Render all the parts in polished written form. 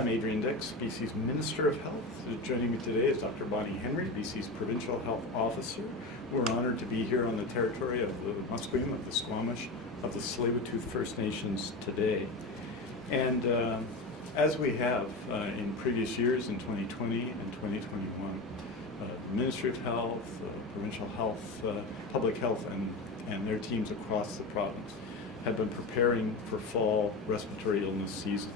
I'm Adrian Dix, BC's Minister of Health. Joining me today is Dr. Bonnie Henry, BC's Provincial Health Officer. We're honored to be here on the territory of the Musqueam, of the Squamish, of the Tsleil-Waututh First Nations today. And as we have in previous years, in 2020 and 2021, the Ministry of Health, Provincial Health, Public Health, and their teams across the province have been preparing for fall respiratory illness season.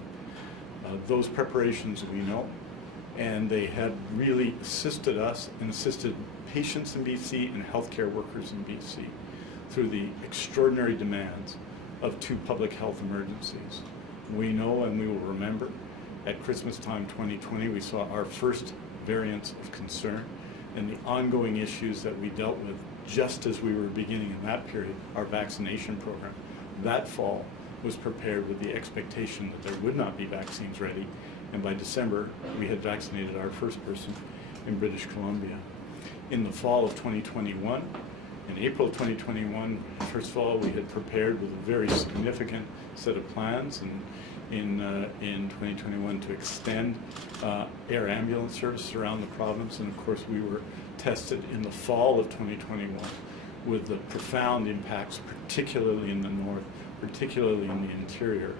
Those preparations we know, and they have really assisted us and assisted patients in BC and healthcare workers in BC through the extraordinary demands of two public health emergencies. We know and we will remember at Christmas time 2020 we saw our first variants of concern and the ongoing issues that we dealt with just as we were beginning in that period, our vaccination program. That fall was prepared with the expectation that there would not be vaccines ready, and by December we had vaccinated our first person in British Columbia. In the fall of 2021, in April of 2021, first of all, we had prepared with a very significant set of plans in 2021 to extend air ambulance services around the province, and of course we were tested in the fall of 2021 with the profound impacts, particularly in the north, particularly in the interior,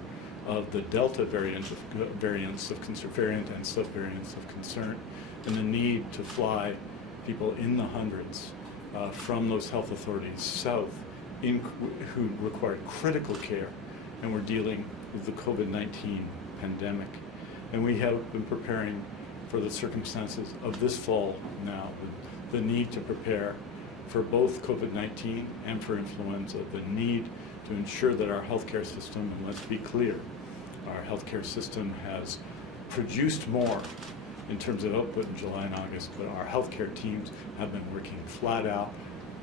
of the Delta variant and subvariants of concern, and the need to fly people in the hundreds from those health authorities south who required critical care and were dealing with the COVID-19 pandemic. And we have been preparing for the circumstances of this fall now, the need to prepare for both COVID-19 and for influenza, the need to ensure that our healthcare system, and let's be clear, our healthcare system has produced more in terms of output in July and August, but our healthcare teams have been working flat out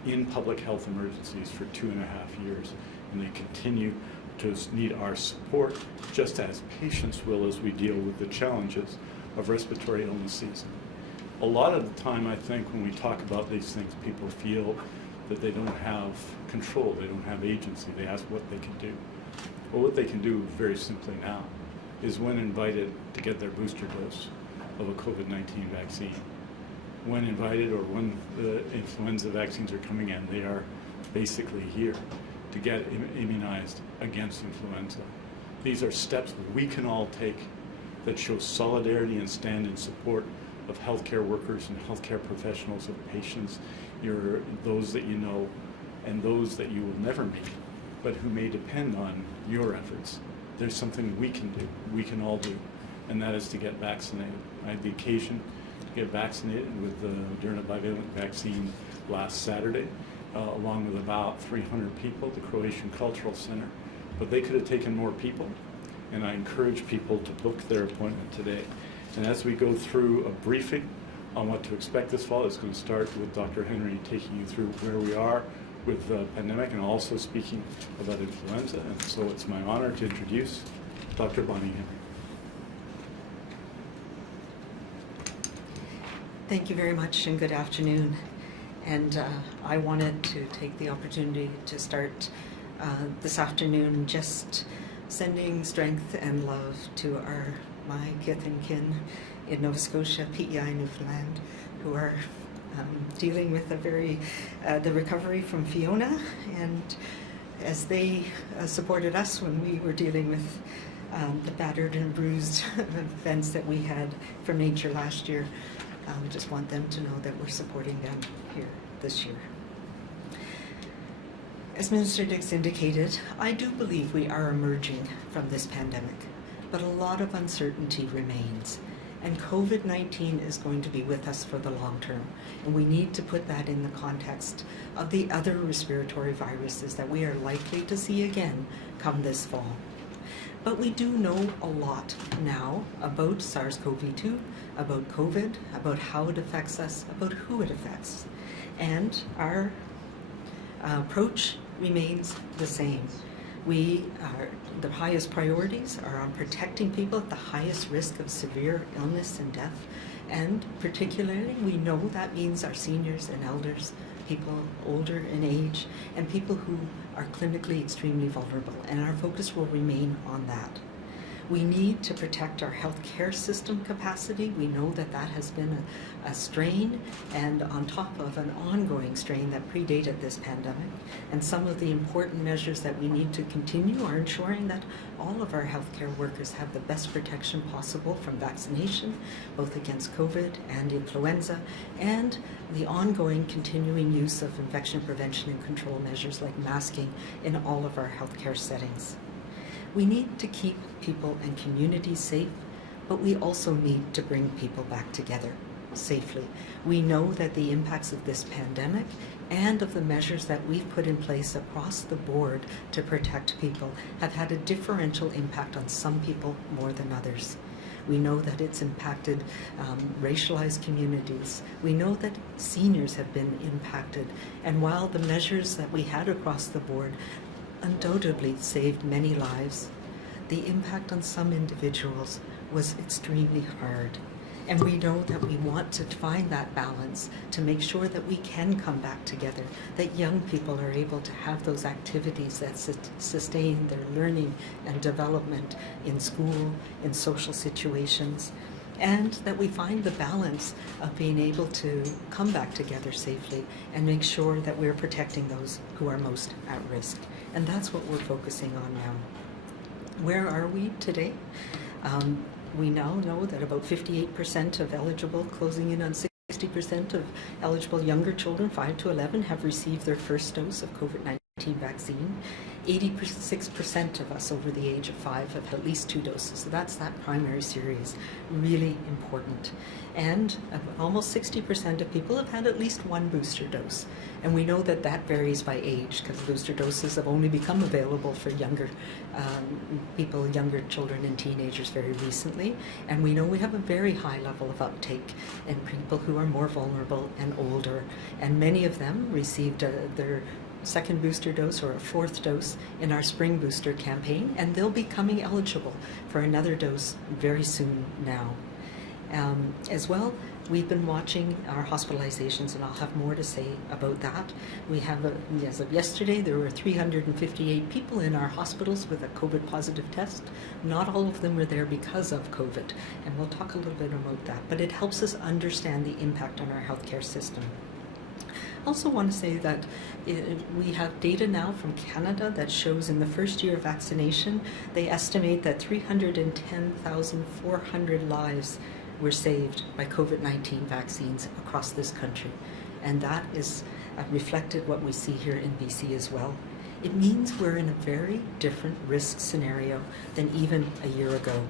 in public health emergencies for 2.5 years, and they continue to need our support, just as patients will as we deal with the challenges of respiratory illness season. A lot of the time, I think, when we talk about these things, people feel that they don't have control, they don't have agency. They ask what they can do. Well, what they can do very simply now is when invited to get their booster dose of a COVID-19 vaccine. When invited or when the influenza vaccines are coming in, they are basically here to get immunized against influenza. These are steps that we can all take that show solidarity and stand in support of healthcare workers and healthcare professionals, of patients, those that you know and those that you will never meet, but who may depend on your efforts. There's something we can do, we can all do, and that is to get vaccinated. I had the occasion to get vaccinated with the Moderna bivalent vaccine last Saturday, along with about 300 people at the Croatian Cultural Center, but they could have taken more people, and I encourage people to book their appointment today. And as we go through a briefing on what to expect this fall, it's going to start with Dr. Henry taking you through where we are with the pandemic and also speaking about influenza. And so it's my honor to introduce Dr. Bonnie Henry. Thank you very much and good afternoon. And I wanted to take the opportunity to start this afternoon just sending strength and love to my kith and kin in Nova Scotia, PEI, Newfoundland, who are dealing with the recovery from Fiona, and as they supported us when we were dealing with the battered and bruised events that we had from nature last year. Just want them to know that we're supporting them here this year. As Minister Dix indicated, I do believe we are emerging from this pandemic, but a lot of uncertainty remains, and COVID-19 is going to be with us for the long term, and we need to put that in the context of the other respiratory viruses that we are likely to see again come this fall. But we do know a lot now about SARS-CoV-2, about COVID, about how it affects us, about who it affects. And our approach remains the same. The highest priorities are on protecting people at the highest risk of severe illness and death. And particularly, we know that means our seniors and elders, people older in age, and people who are clinically extremely vulnerable. And our focus will remain on that. We need to protect our healthcare system capacity. We know that that has been a strain, and on top of an ongoing strain that predated this pandemic. And some of the important measures that we need to continue are ensuring that all of our healthcare workers have the best protection possible from vaccination, both against COVID and influenza, and the ongoing continuing use of infection prevention and control measures like masking in all of our healthcare settings. We need to keep people and communities safe, but we also need to bring people back together safely. We know that the impacts of this pandemic and of the measures that we've put in place across the board to protect people have had a differential impact on some people more than others. We know that it's impacted racialized communities. We know that seniors have been impacted. And while the measures that we had across the board undoubtedly saved many lives, the impact on some individuals was extremely hard. And we know that we want to find that balance to make sure that we can come back together, that young people are able to have those activities that sustain their learning and development in school, in social situations, and that we find the balance of being able to come back together safely and make sure that we're protecting those who are most at risk. And that's what we're focusing on now. Where are we today? We now know that about 58% of eligible, closing in on 60% of eligible younger children, 5 to 11, have received their first dose of COVID-19 vaccine. 86% of us over the age of 5 have at least 2 doses. So that's that primary series, really important. And almost 60% of people have had at least 1 booster dose. And we know that that varies by age, because booster doses have only become available for younger people, younger children and teenagers very recently. And we know we have a very high level of uptake in people who are more vulnerable and older. And many of them received their second booster dose or a 4th dose in our spring booster campaign, and they'll be coming eligible for another dose very soon now. As well, we've been watching our hospitalizations, and I'll have more to say about that. We have, as of yesterday, there were 358 people in our hospitals with a COVID positive test. Not all of them were there because of COVID, and we'll talk a little bit about that, but it helps us understand the impact on our healthcare system. I also want to say that we have data now from Canada that shows in the first year of vaccination, they estimate that 310,400 lives were saved by COVID-19 vaccines across this country. And that is reflected what we see here in BC as well. It means we're in a very different risk scenario than even a year ago.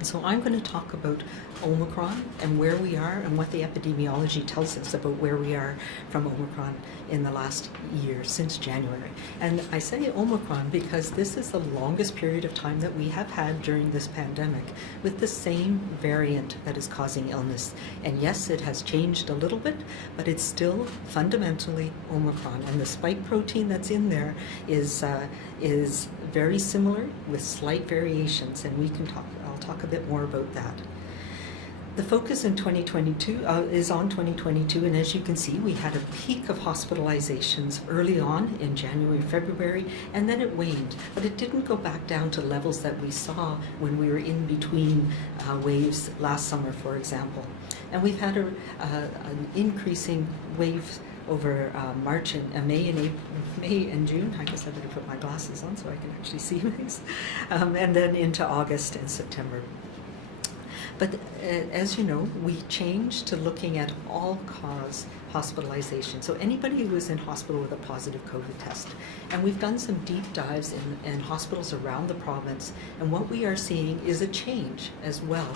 So I'm going to talk about Omicron and where we are and what the epidemiology tells us about where we are from Omicron in the last year, since January. And I say Omicron because this is the longest period of time that we have had during this pandemic with the same variant that is causing illness. And yes, it has changed a little bit, but it's still fundamentally Omicron. And the spike protein that's in there is very similar with slight variations, and I'll talk a bit more about that. The focus in 2022 is on 2022, and as you can see, we had a peak of hospitalizations early on in January, February, and then it waned. But it didn't go back down to levels that we saw when we were in between waves last summer, for example. And we've had an increasing wave over March and May and June. I guess I better put my glasses on so I can actually see these. And then into August and September. But as you know, we changed to looking at all-cause hospitalization. So anybody who is in hospital with a positive COVID test. And we've done some deep dives in hospitals around the province. And what we are seeing is a change as well.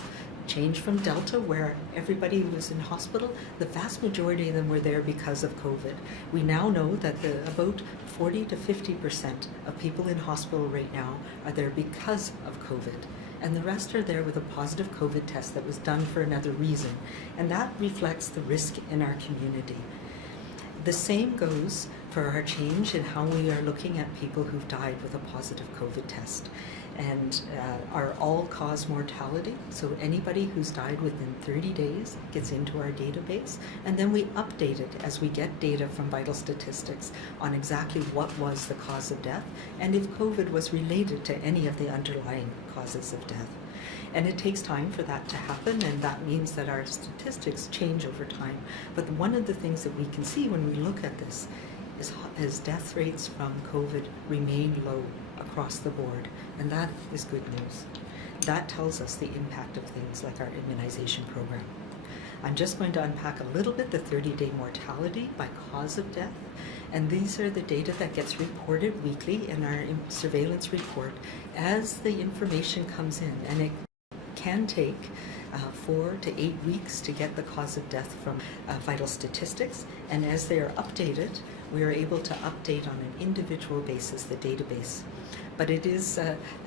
Change from Delta, where everybody who was in hospital, the vast majority of them were there because of COVID. We now know that about 40 to 50% of people in hospital right now are there because of COVID. And the rest are there with a positive COVID test that was done for another reason. And that reflects the risk in our community. The same goes for our change in how we are looking at people who've died with a positive COVID test. And our all-cause mortality, so anybody who's died within 30 days gets into our database, and then we update it as we get data from vital statistics on exactly what was the cause of death and if COVID was related to any of the underlying causes of death. And it takes time for that to happen, and that means that our statistics change over time. But one of the things that we can see when we look at this is death rates from COVID remain low across the board, and that is good news. That tells us the impact of things like our immunization program. I'm just going to unpack a little bit the 30-day mortality by cause of death, and these are the data that gets reported weekly in our surveillance report as the information comes in, and it can take 4 to 8 weeks to get the cause of death from vital statistics, and as they are updated, we are able to update on an individual basis the database. But it is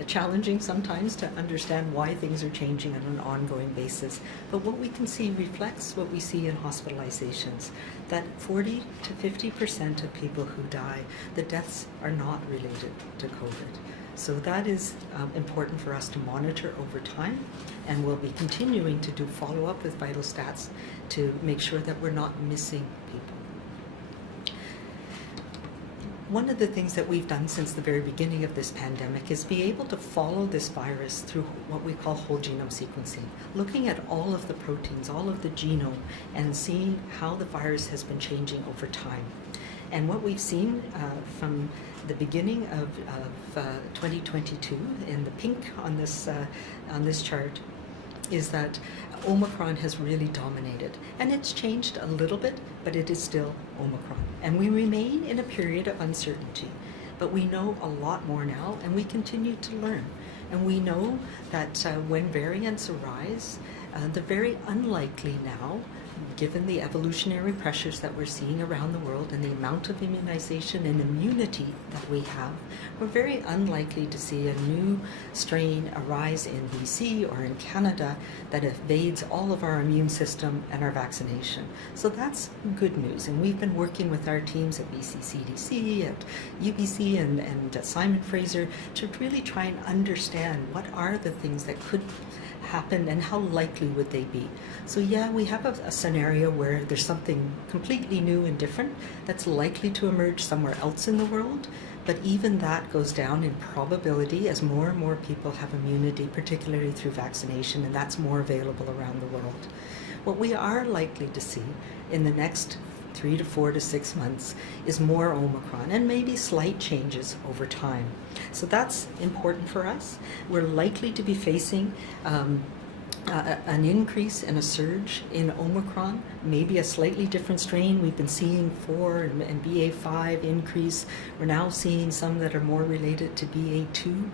challenging sometimes to understand why things are changing on an ongoing basis. But what we can see reflects what we see in hospitalizations, that 40 to 50% of people who die, the deaths are not related to COVID. So that is important for us to monitor over time, and we'll be continuing to do follow-up with vital stats to make sure that we're not missing people. One of the things that we've done since the very beginning of this pandemic is be able to follow this virus through what we call whole genome sequencing, looking at all of the proteins, all of the genome, and seeing how the virus has been changing over time. And what we've seen from the beginning of 2022, in the pink on this chart, is that Omicron has really dominated. And it's changed a little bit, but it is still Omicron. And we remain in a period of uncertainty. But we know a lot more now, and we continue to learn. And we know that when variants arise, they're very unlikely now, given the evolutionary pressures that we're seeing around the world and the amount of immunization and immunity that we have, we're very unlikely to see a new strain arise in BC or in Canada that evades all of our immune system and our vaccination. So that's good news. And we've been working with our teams at BC CDC, at UBC, and at Simon Fraser to really try and understand what are the things that could happen and how likely would they be. So yeah, we have a scenario where there's something completely new and different that's likely to emerge somewhere else in the world, but even that goes down in probability as more and more people have immunity, particularly through vaccination, and that's more available around the world. What we are likely to see in the next 3 to 4 to 6 months is more Omicron, and maybe slight changes over time. So that's important for us. We're likely to be facing an increase and a surge in Omicron, maybe a slightly different strain. We've been seeing 4 and BA5 increase. We're now seeing some that are more related to BA2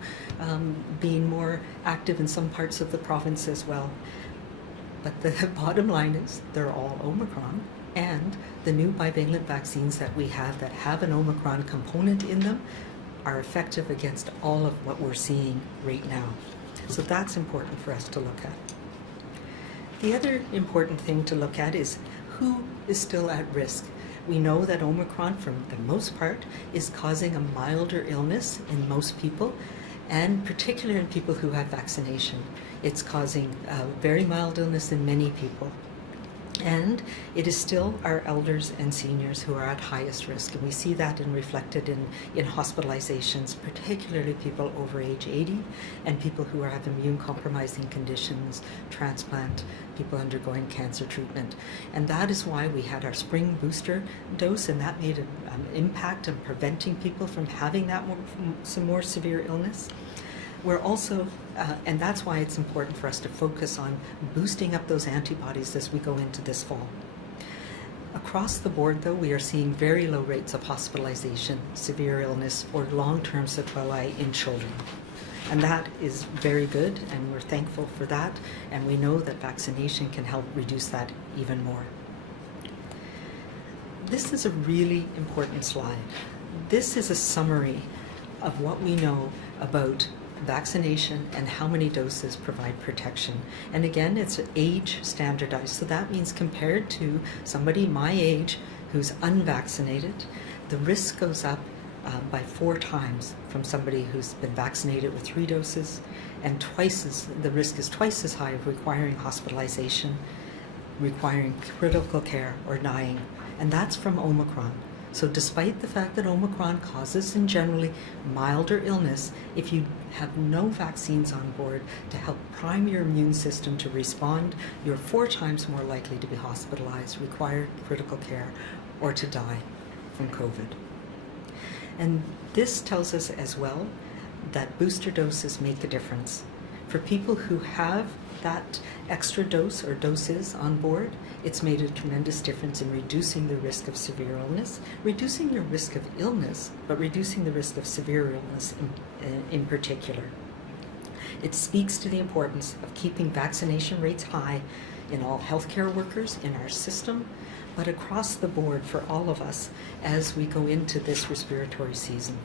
being more active in some parts of the province as well. But the bottom line is they're all Omicron, and the new bivalent vaccines that we have that have an Omicron component in them are effective against all of what we're seeing right now. So that's important for us to look at. The other important thing to look at is who is still at risk. We know that Omicron, for the most part, is causing a milder illness in most people, and particularly in people who have vaccination. It's causing very mild illness in many people. And it is still our elders and seniors who are at highest risk. And we see that reflected in hospitalizations, particularly people over age 80 and people who have immune compromising conditions, transplant, people undergoing cancer treatment. And that is why we had our spring booster dose, and that made an impact on preventing people from having some more severe illness. We're also, and that's why it's important for us to focus on boosting up those antibodies as we go into this fall. Across the board, though, we are seeing very low rates of hospitalization, severe illness, or long-term sequelae in children. And that is very good, and we're thankful for that, and we know that vaccination can help reduce that even more. This is a really important slide. This is a summary of what we know about vaccination and how many doses provide protection. And again, it's age standardized. So that means compared to somebody my age who's unvaccinated, the risk goes up by 4 times from somebody who's been vaccinated with 3 doses, and the risk is twice as high of requiring hospitalization, requiring critical care, or dying. And that's from Omicron. So despite the fact that Omicron causes in generally milder illness, if you have no vaccines on board to help prime your immune system to respond, you're 4 times more likely to be hospitalized, require critical care, or to die from COVID. And this tells us as well that booster doses make a difference. For people who have that extra dose or doses on board, it's made a tremendous difference in reducing the risk of severe illness, reducing the risk of illness, but reducing the risk of severe illness in particular. It speaks to the importance of keeping vaccination rates high in all healthcare workers in our system, but across the board for all of us as we go into this respiratory season.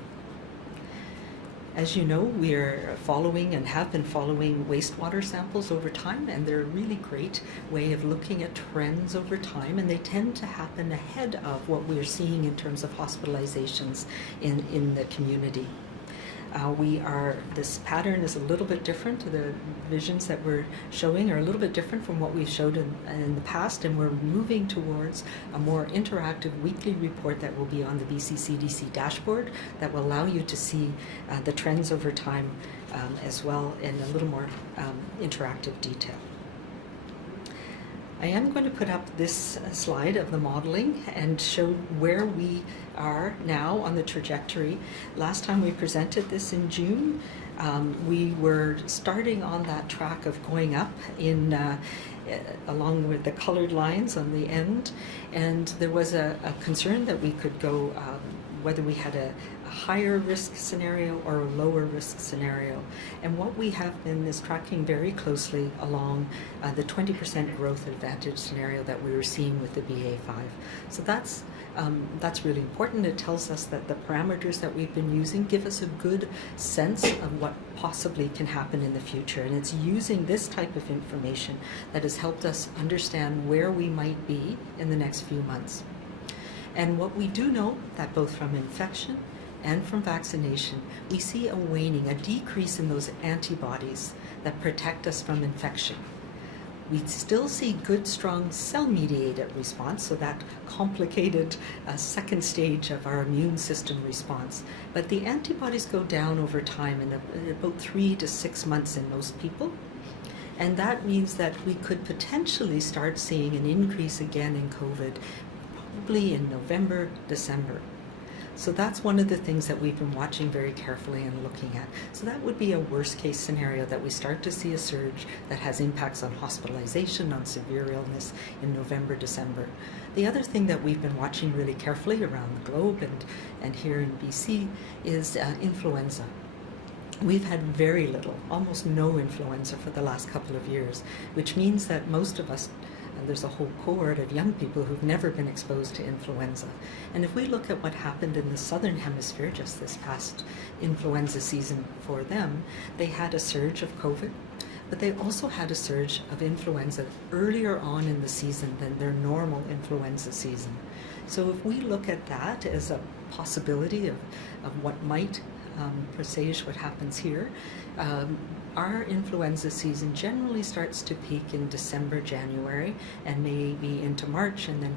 As you know, we are following and have been following wastewater samples over time, and they're a really great way of looking at trends over time, and they tend to happen ahead of what we're seeing in terms of hospitalizations in the community. This pattern is a little bit different. The visions that we're showing are a little bit different from what we showed in the past, and we're moving towards a more interactive weekly report that will be on the BC CDC dashboard that will allow you to see the trends over time as well in a little more interactive detail. I am going to put up this slide of the modeling and show where we are now on the trajectory. Last time we presented this in June, we were starting on that track of going up along with the colored lines on the end, and there was a concern that we could go whether we had a higher risk scenario or a lower risk scenario. And what we have been is tracking very closely along the 20% growth advantage scenario that we were seeing with the BA5. So that's really important. It tells us that the parameters that we've been using give us a good sense of what possibly can happen in the future. And it's using this type of information that has helped us understand where we might be in the next few months. And what we do know, that both from infection and from vaccination, we see a waning, a decrease in those antibodies that protect us from infection. We still see good, strong cell-mediated response, so that complicated second stage of our immune system response. But the antibodies go down over time in about 3 to 6 months in most people. And that means that we could potentially start seeing an increase again in COVID probably in November, December. So that's one of the things that we've been watching very carefully and looking at. So that would be a worst case scenario, that we start to see a surge that has impacts on hospitalization, on severe illness in November, December. The other thing that we've been watching really carefully around the globe and here in BC is influenza. We've had very little, almost no influenza for the last couple of years, which means that most of us, and there's a whole cohort of young people who've never been exposed to influenza. And if we look at what happened in the southern hemisphere just this past influenza season for them, they had a surge of COVID, but they also had a surge of influenza earlier on in the season than their normal influenza season. So if we look at that as a possibility of what might presage what happens here, our influenza season generally starts to peak in December, January, and maybe into March, and then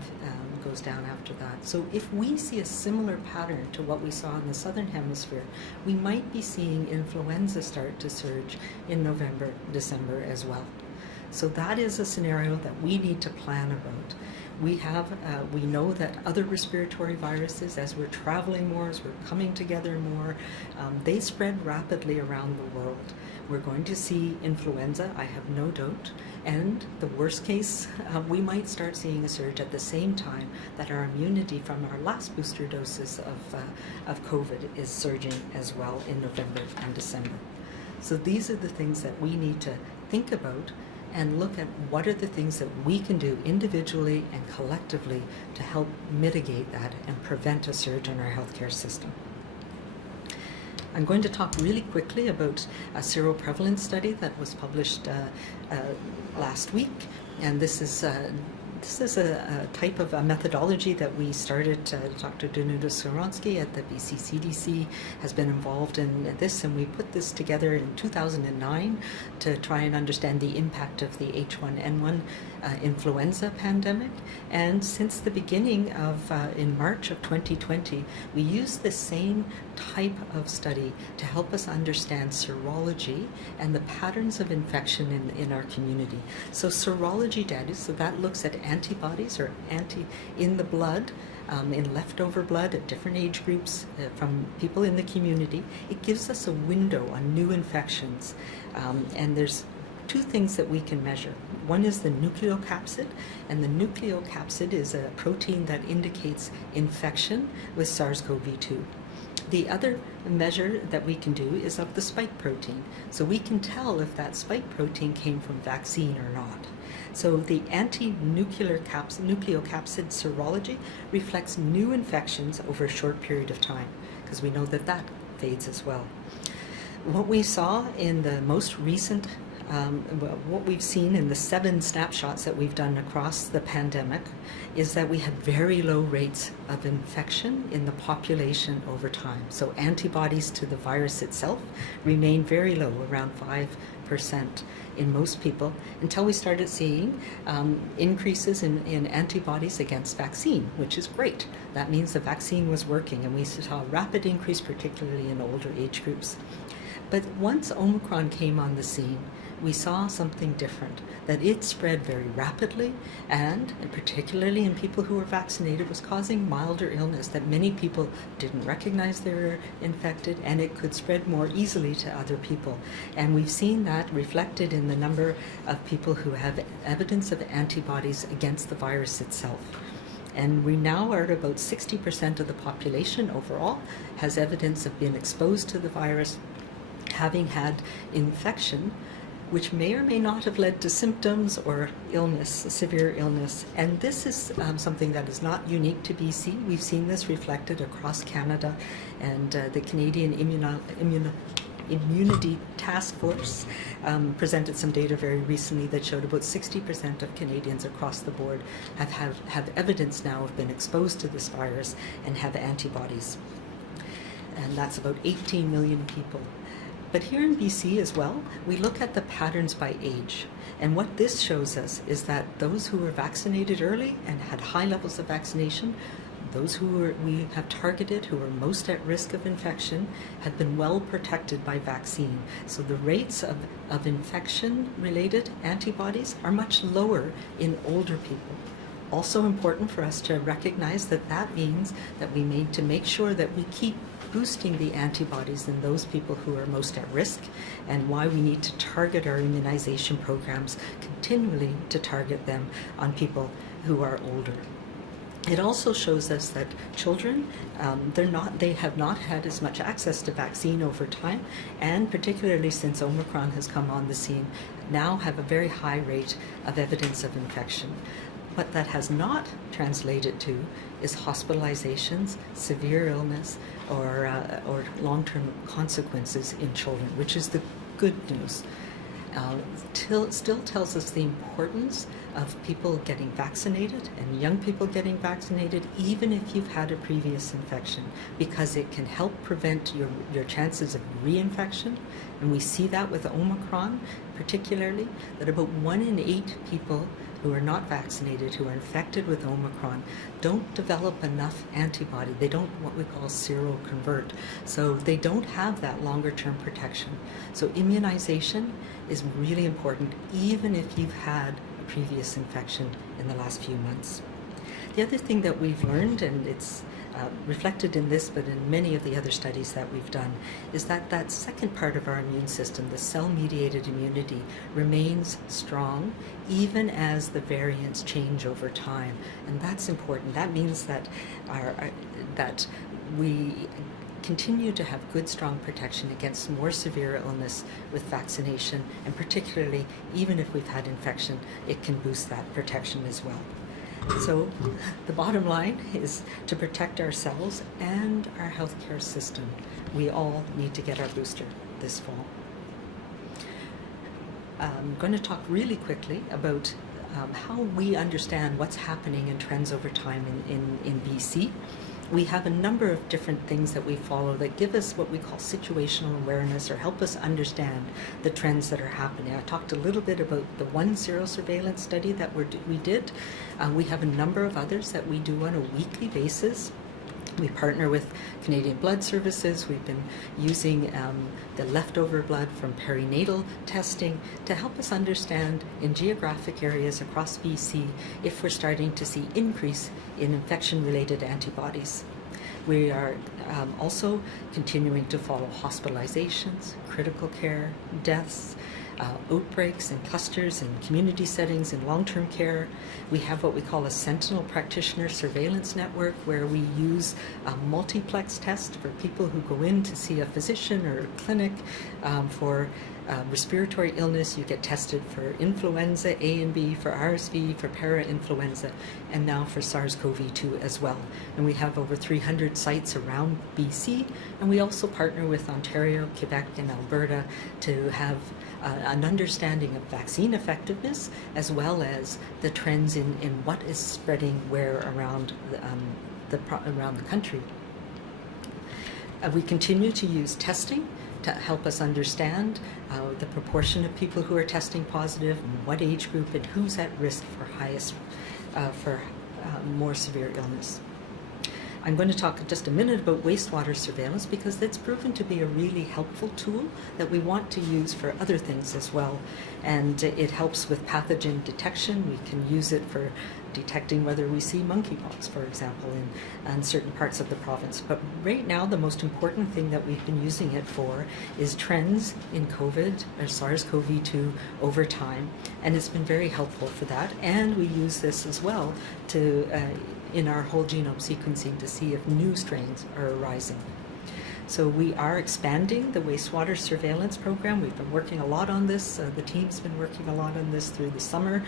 goes down after that. So if we see a similar pattern to what we saw in the southern hemisphere, we might be seeing influenza start to surge in November, December as well. So that is a scenario that we need to plan around. We know that other respiratory viruses, as we're traveling more, as we're coming together more, they spread rapidly around the world. We're going to see influenza, I have no doubt, and the worst case, we might start seeing a surge at the same time that our immunity from our last booster doses of COVID is surging as well in November and December. So these are the things that we need to think about and look at what are the things that we can do individually and collectively to help mitigate that and prevent a surge in our healthcare system. I'm going to talk really quickly about a seroprevalence study that was published last week, and this is This is a type of a methodology that we started. Dr. Danuta Soronsky at the BC CDC has been involved in this, and we put this together in 2009 to try and understand the impact of the H1N1 influenza pandemic. And since the beginning of, in March of 2020, we used the same type of study to help us understand serology and the patterns of infection in our community. So serology data, so that looks at antibodies or in the blood, in leftover blood at different age groups from people in the community. It gives us a window on new infections, and there's two things that we can measure. One is the nucleocapsid, and the nucleocapsid is a protein that indicates infection with SARS-CoV-2. The other measure that we can do is of the spike protein. So we can tell if that spike protein came from vaccine or not. So the anti-nucleocapsid serology reflects new infections over a short period of time, because we know that that fades as well. What we saw in the most recent what we've seen in the 7 snapshots that we've done across the pandemic is that we had very low rates of infection in the population over time. So antibodies to the virus itself remain very low, around 5% in most people, until we started seeing increases in antibodies against vaccine, which is great. That means the vaccine was working, and we saw a rapid increase, particularly in older age groups. But once Omicron came on the scene, we saw something different, that it spread very rapidly, and particularly in people who were vaccinated, was causing milder illness that many people didn't recognize they were infected, and it could spread more easily to other people. And we've seen that reflected in the number of people who have evidence of antibodies against the virus itself. And we now are at about 60% of the population overall has evidence of being exposed to the virus, having had infection, which may or may not have led to symptoms or illness, severe illness. And this is something that is not unique to BC. We've seen this reflected across Canada, and the Canadian Immunity Task Force presented some data very recently that showed about 60% of Canadians across the board have evidence now of being exposed to this virus and have antibodies. And that's about 18 million people. But here in BC as well, we look at the patterns by age. And what this shows us is that those who were vaccinated early and had high levels of vaccination, those who we have targeted, who are most at risk of infection, have been well protected by vaccine. So the rates of infection-related antibodies are much lower in older people. Also important for us to recognize that that means that we need to make sure that we keep boosting the antibodies in those people who are most at risk, and why we need to target our immunization programs continually to target them on people who are older. It also shows us that children, they have not had as much access to vaccine over time, and particularly since Omicron has come on the scene, now have a very high rate of evidence of infection. What that has not translated to is hospitalizations, severe illness, or long-term consequences in children, which is the good news. Still tells us the importance of people getting vaccinated and young people getting vaccinated, even if you've had a previous infection, because it can help prevent your chances of reinfection. And we see that with Omicron, particularly, that about 1 in 8 people who are not vaccinated, who are infected with Omicron, don't develop enough antibody. They don't what we call seroconvert. So they don't have that longer term protection. So immunization is really important, even if you've had a previous infection in the last few months. The other thing that we've learned, and it's reflected in this, but in many of the other studies that we've done, is that that second part of our immune system, the cell-mediated immunity, remains strong even as the variants change over time. And that's important. That means that that we continue to have good, strong protection against more severe illness with vaccination, and particularly, even if we've had infection, it can boost that protection as well. So the bottom line is to protect ourselves and our healthcare system. We all need to get our booster this fall. I'm going to talk really quickly about how we understand what's happening and trends over time in BC. We have a number of different things that we follow that give us what we call situational awareness or help us understand the trends that are happening. I talked a little bit about the one serosurveillance study that we did. We have a number of others that we do on a weekly basis. We partner with Canadian Blood Services. We've been using the leftover blood from perinatal testing to help us understand in geographic areas across BC if we're starting to see increase in infection-related antibodies. We are also continuing to follow hospitalizations, critical care, deaths, outbreaks and clusters in community settings in long-term care. We have what we call a Sentinel Practitioner Surveillance Network, where we use a multiplex test for people who go in to see a physician or a clinic for respiratory illness. You get tested for influenza A and B, for RSV, for parainfluenza, and now for SARS-CoV-2 as well. And we have over 300 sites around BC, and we also partner with Ontario, Quebec, and Alberta to have an understanding of vaccine effectiveness, as well as the trends in what is spreading where around the country. We continue to use testing to help us understand the proportion of people who are testing positive, and what age group, and who's at risk for more severe illness. I'm going to talk just a minute about wastewater surveillance because that's proven to be a really helpful tool that we want to use for other things as well. And it helps with pathogen detection. We can use it for detecting whether we see monkeypox, for example, in certain parts of the province. But right now, the most important thing that we've been using it for is trends in COVID or SARS-CoV-2 over time. And it's been very helpful for that. And we use this as well to in our whole genome sequencing to see if new strains are arising. So we are expanding the wastewater surveillance program. We've been working a lot on this. The team's been working a lot on this through the summer.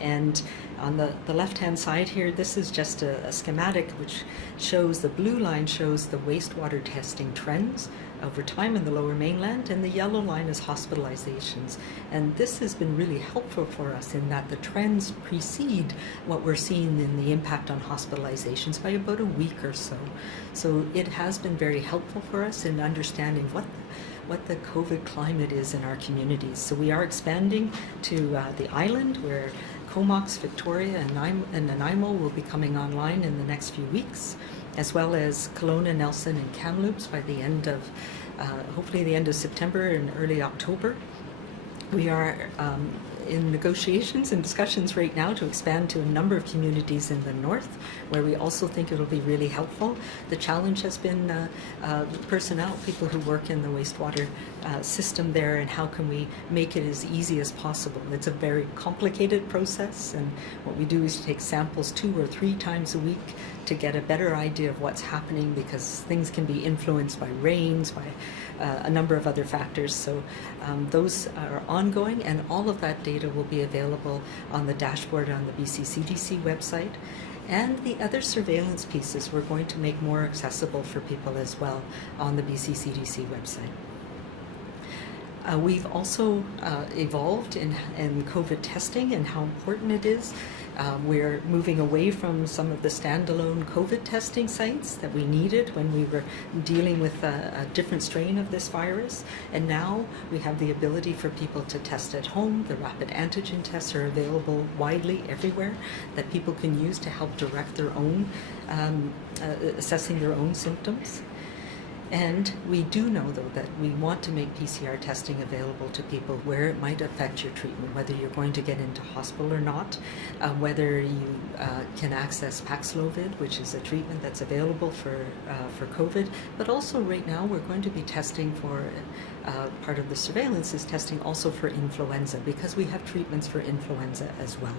And on the left-hand side here, this is just a schematic which shows, the blue line shows the wastewater testing trends over time in the Lower Mainland, and the yellow line is hospitalizations. And this has been really helpful for us in that the trends precede what we're seeing in the impact on hospitalizations by about a week or so. So it has been very helpful for us in understanding what the COVID climate is in our communities. So we are expanding to the island, where Comox, Victoria, and Nanaimo will be coming online in the next few weeks, as well as Kelowna, Nelson, and Kamloops by the end of, hopefully the end of September and early October. We are in negotiations and discussions right now to expand to a number of communities in the north, where we also think it'll be really helpful. The challenge has been personnel, people who work in the wastewater system there, and how can we make it as easy as possible. It's a very complicated process, and what we do is take samples 2 or 3 times a week to get a better idea of what's happening, because things can be influenced by rains, by a number of other factors. So those are ongoing, and all of that data will be available on the dashboard on the BC CDC website. And the other surveillance pieces we're going to make more accessible for people as well on the BC CDC website. We've also evolved in COVID testing and how important it is. We're moving away from some of the standalone COVID testing sites that we needed when we were dealing with a different strain of this virus. And now we have the ability for people to test at home. The rapid antigen tests are available widely everywhere that people can use to help direct their own, assessing their own symptoms. And we do know, though, that we want to make PCR testing available to people where it might affect your treatment, whether you're going to get into hospital or not, whether you can access Paxlovid, which is a treatment that's available for COVID. But also right now we're going to be testing for, part of the surveillance is testing also for influenza, because we have treatments for influenza as well.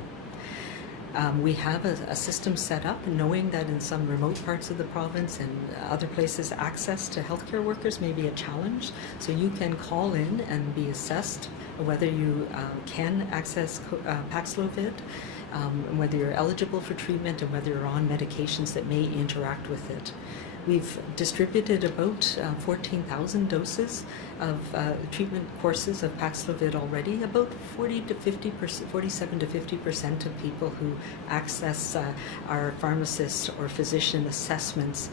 We have a system set up, knowing that in some remote parts of the province and other places, access to healthcare workers may be a challenge. So you can call in and be assessed whether you can access Paxlovid, whether you're eligible for treatment, and whether you're on medications that may interact with it. We've distributed about 14,000 doses of treatment courses of Paxlovid already. About 47 to 50% of people who access our pharmacist or physician assessments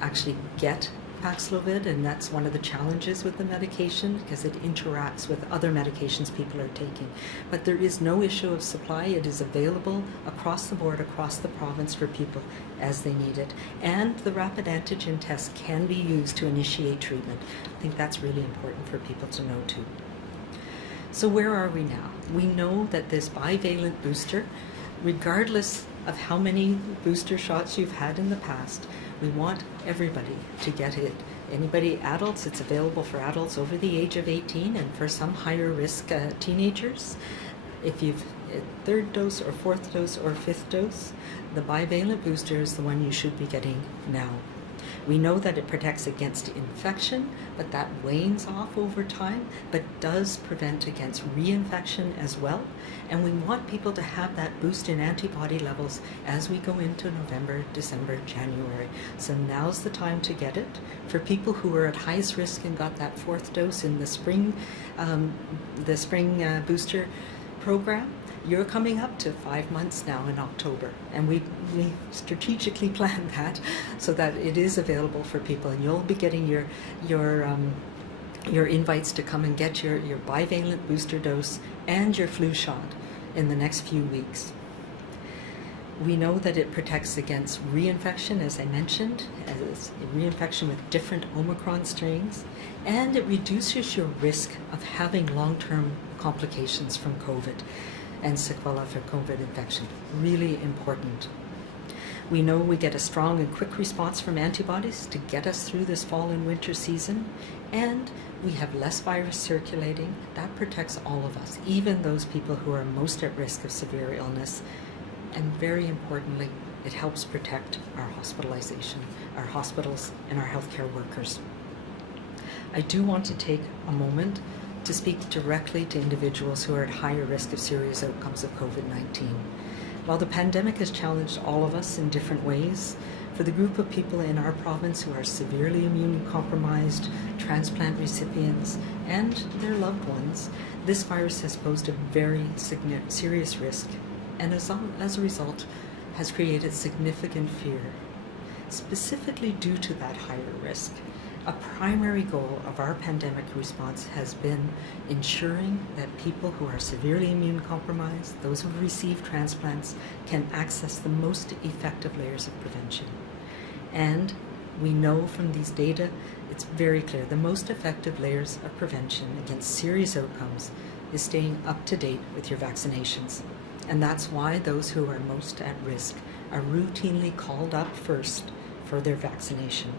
actually get Paxlovid, and that's one of the challenges with the medication because it interacts with other medications people are taking. But there is no issue of supply. It is available across the board, across the province for people as they need it. And the rapid antigen test can be used to initiate treatment. I think that's really important for people to know too. So where are we now? We know that this bivalent booster, regardless of how many booster shots you've had in the past, we want everybody to get it. Anybody, adults, it's available for adults over the age of 18 and for some higher risk teenagers. If you've third dose or fourth dose or fifth dose, the bivalent booster is the one you should be getting now. We know that it protects against infection, but that wanes off over time, but does prevent against reinfection as well. And we want people to have that boost in antibody levels as we go into November, December, January. So now's the time to get it. For people who are at highest risk and got that fourth dose in the spring booster program, you're coming up to 5 months now in October, and we strategically planned that so that it is available for people, and you'll be getting your invites to come and get your bivalent booster dose and your flu shot in the next few weeks. We know that it protects against reinfection, as I mentioned, as reinfection with different Omicron strains, and it reduces your risk of having long-term complications from COVID and sequelae for COVID infection. Really important. We know we get a strong and quick response from antibodies to get us through this fall and winter season, and we have less virus circulating. That protects all of us, even those people who are most at risk of severe illness. And very importantly, it helps protect our hospitalization, our hospitals, and our healthcare workers. I do want to take a moment to speak directly to individuals who are at higher risk of serious outcomes of COVID-19. While the pandemic has challenged all of us in different ways, for the group of people in our province who are severely immune compromised, transplant recipients, and their loved ones, this virus has posed a very serious risk, and as a result has created significant fear. Specifically due to that higher risk, a primary goal of our pandemic response has been ensuring that people who are severely immune compromised, those who have received transplants, can access the most effective layers of prevention. And we know from these data, it's very clear, the most effective layers of prevention against serious outcomes is staying up to date with your vaccinations. And that's why those who are most at risk are routinely called up first for their vaccination.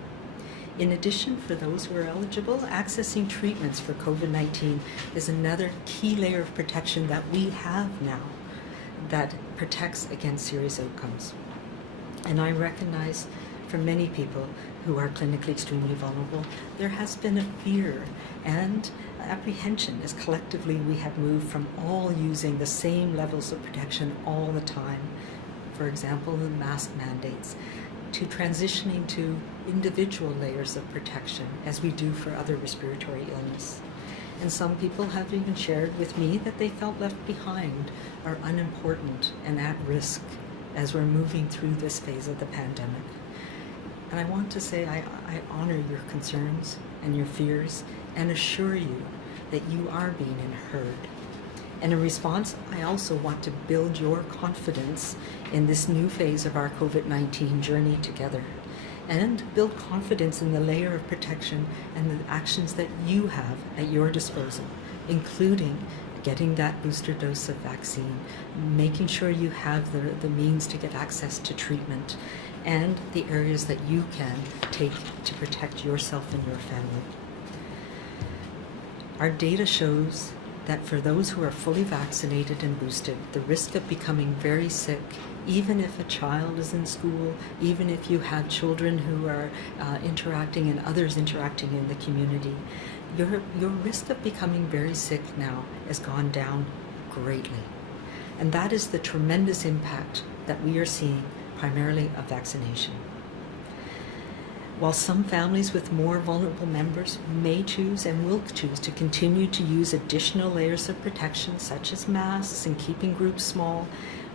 In addition, for those who are eligible, accessing treatments for COVID-19 is another key layer of protection that we have now that protects against serious outcomes. And I recognize for many people who are clinically extremely vulnerable, there has been a fear and apprehension as collectively we have moved from all using the same levels of protection all the time, for example, the mask mandates, to transitioning to individual layers of protection as we do for other respiratory illness. And some people have even shared with me that they felt left behind or unimportant and at risk as we're moving through this phase of the pandemic. And I want to say I honor your concerns and your fears and assure you that you are being heard. And in response, I also want to build your confidence in this new phase of our COVID-19 journey together, and build confidence in the layer of protection and the actions that you have at your disposal, including getting that booster dose of vaccine, making sure you have the means to get access to treatment, and the areas that you can take to protect yourself and your family. Our data shows that for those who are fully vaccinated and boosted, the risk of becoming very sick, even if a child is in school, even if you have children who are interacting and others interacting in the community, your risk of becoming very sick now has gone down greatly. And that is the tremendous impact that we are seeing primarily of vaccination. While some families with more vulnerable members may choose and will choose to continue to use additional layers of protection, such as masks and keeping groups small,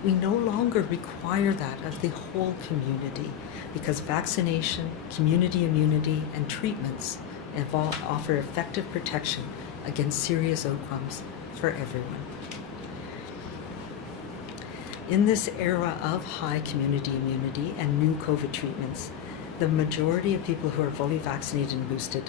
we no longer require that of the whole community because vaccination, community immunity, and treatments offer effective protection against serious outcomes for everyone. In this era of high community immunity and new COVID treatments, the majority of people who are fully vaccinated and boosted,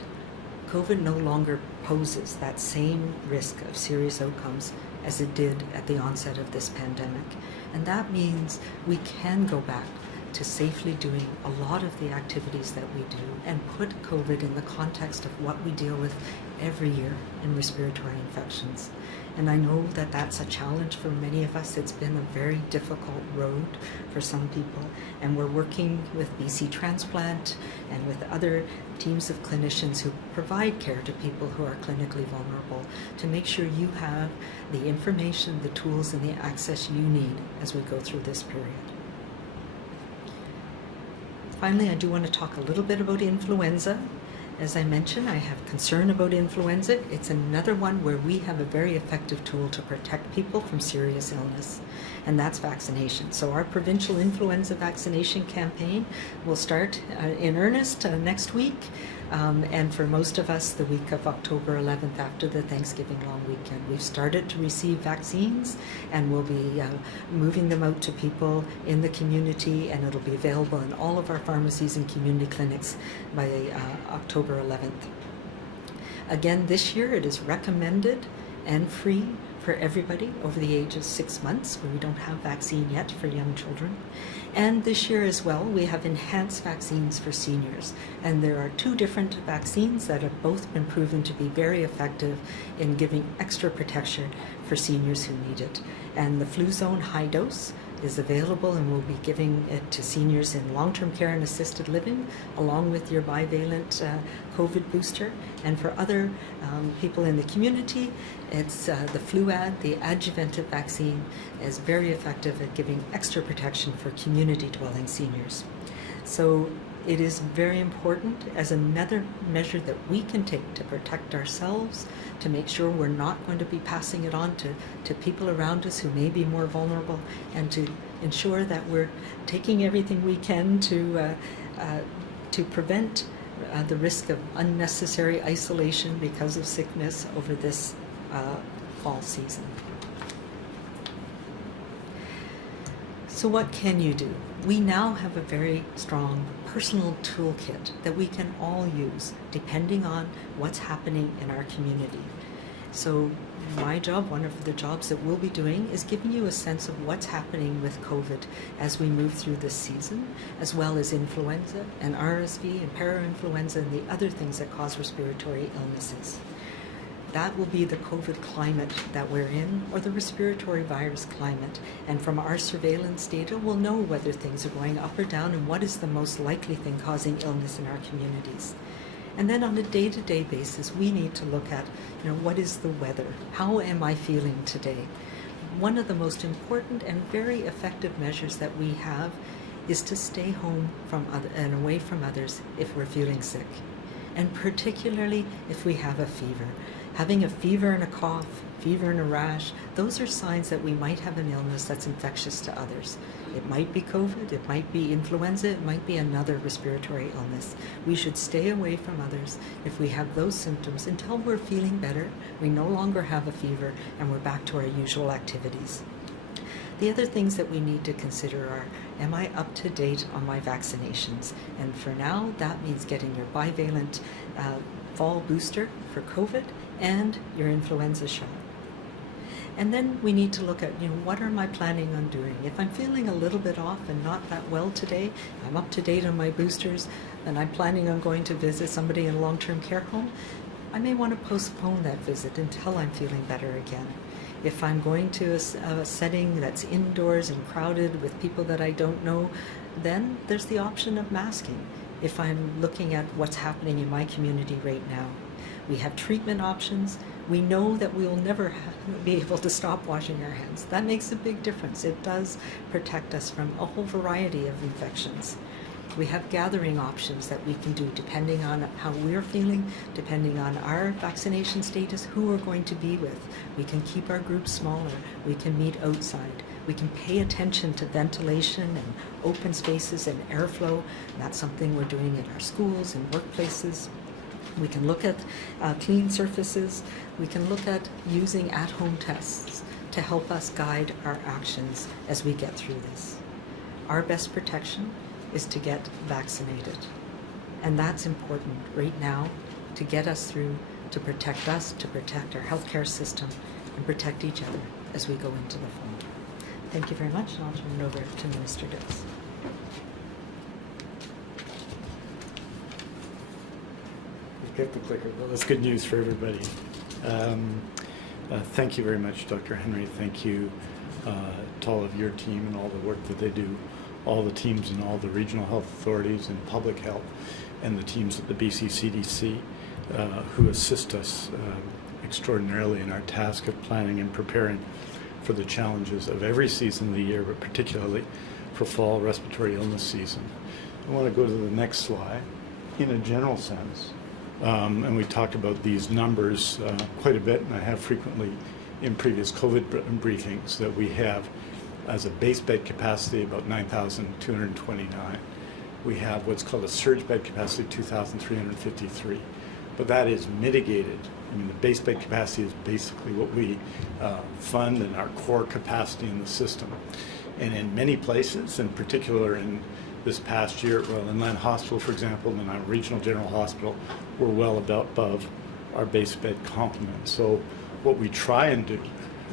COVID no longer poses that same risk of serious outcomes as it did at the onset of this pandemic. And that means we can go back to safely doing a lot of the activities that we do and put COVID in the context of what we deal with every year in respiratory infections. And I know that that's a challenge for many of us. It's been a very difficult road for some people. And we're working with BC Transplant and with other teams of clinicians who provide care to people who are clinically vulnerable to make sure you have the information, the tools, and the access you need as we go through this period. Finally, I do want to talk a little bit about influenza. As I mentioned, I have concern about influenza. It's another one where we have a very effective tool to protect people from serious illness, and that's vaccination. So our provincial influenza vaccination campaign will start in earnest next week, and for most of us, the week of October 11th after the Thanksgiving long weekend. We've started to receive vaccines, and we'll be moving them out to people in the community, and it'll be available in all of our pharmacies and community clinics by October 11th. Again, this year it is recommended and free for everybody over the age of 6 months, where we don't have vaccine yet for young children. And this year as well, we have enhanced vaccines for seniors. And there are 2 different vaccines that have both been proven to be very effective in giving extra protection for seniors who need it. And the Fluzone high dose is available, and we'll be giving it to seniors in long-term care and assisted living, along with your bivalent COVID booster. And for other people in the community, it's the Fluad, the adjuvanted vaccine, is very effective at giving extra protection for community-dwelling seniors. So it is very important as another measure that we can take to protect ourselves, to make sure we're not going to be passing it on to people around us who may be more vulnerable, and to ensure that we're taking everything we can to prevent the risk of unnecessary isolation because of sickness over this fall season. So what can you do? We now have a very strong personal toolkit that we can all use depending on what's happening in our community. So my job, one of the jobs that we'll be doing, is giving you a sense of what's happening with COVID as we move through this season, as well as influenza and RSV and parainfluenza and the other things that cause respiratory illnesses. That will be the COVID climate that we're in, or the respiratory virus climate. And from our surveillance data, we'll know whether things are going up or down and what is the most likely thing causing illness in our communities. And then on a day-to-day basis, we need to look at, what is the weather? How am I feeling today? One of the most important and very effective measures that we have is to stay home and away from others if we're feeling sick, and particularly if we have a fever. Having a fever and a cough, fever and a rash, those are signs that we might have an illness that's infectious to others. It might be COVID, it might be influenza, it might be another respiratory illness. We should stay away from others if we have those symptoms until we're feeling better, we no longer have a fever, and we're back to our usual activities. The other things that we need to consider are, am I up to date on my vaccinations? And for now, that means getting your bivalent fall booster for COVID and your influenza shot. And then we need to look at, what am I planning on doing? If I'm feeling a little bit off and not that well today, I'm up to date on my boosters, and I'm planning on going to visit somebody in a long-term care home, I may want to postpone that visit until I'm feeling better again. If I'm going to a setting that's indoors and crowded with people that I don't know, then there's the option of masking. If I'm looking at what's happening in my community right now, we have treatment options. We know that we will never be able to stop washing our hands. That makes a big difference. It does protect us from a whole variety of infections. We have gathering options that we can do depending on how we're feeling, depending on our vaccination status, who we're going to be with. We can keep our groups smaller. We can meet outside. We can pay attention to ventilation and open spaces and airflow. That's something we're doing in our schools and workplaces. We can look at clean surfaces. We can look at using at-home tests to help us guide our actions as we get through this. Our best protection is to get vaccinated. And that's important right now to get us through, to protect us, to protect our healthcare system, and protect each other as we go into the fall. Thank you very much, and I'll turn it over to Minister Dix. Get the clicker. Well, that's good news for everybody. Thank you very much, Dr. Henry. Thank you to all of your team and all the work that they do, all the teams in all the regional health authorities and public health, and the teams at the BC CDC who assist us extraordinarily in our task of planning and preparing for the challenges of every season of the year, but particularly for fall respiratory illness season. I want to go to the next slide. In a general sense, and we talked about these numbers quite a bit, and I have frequently in previous COVID briefings, that we have as a base bed capacity about 9,229. We have what's called a surge bed capacity of 2,353. But that is mitigated. I mean, the base bed capacity is basically what we fund and our core capacity in the system. And in many places, in particular in this past year, well, Inland Hospital, for example, and our regional general hospital, we're well above our base bed complement. So what we try and do,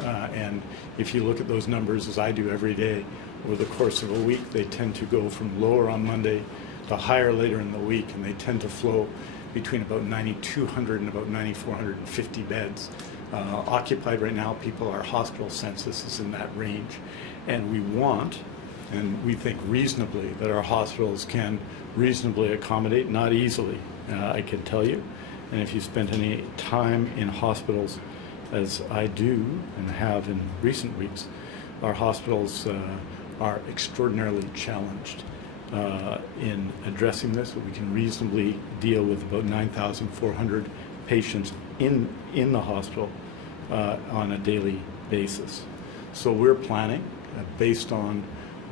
and if you look at those numbers as I do every day, over the course of a week, they tend to go from lower on Monday to higher later in the week, and they tend to flow between about 9,200 and about 9,450 beds. Occupied right now, our hospital census is in that range. And we want, and we think reasonably, that our hospitals can reasonably accommodate, not easily, I can tell you. And if you spent any time in hospitals, as I do and have in recent weeks, our hospitals are extraordinarily challenged in addressing this, but we can reasonably deal with about 9,400 patients in the hospital on a daily basis. So we're planning, based on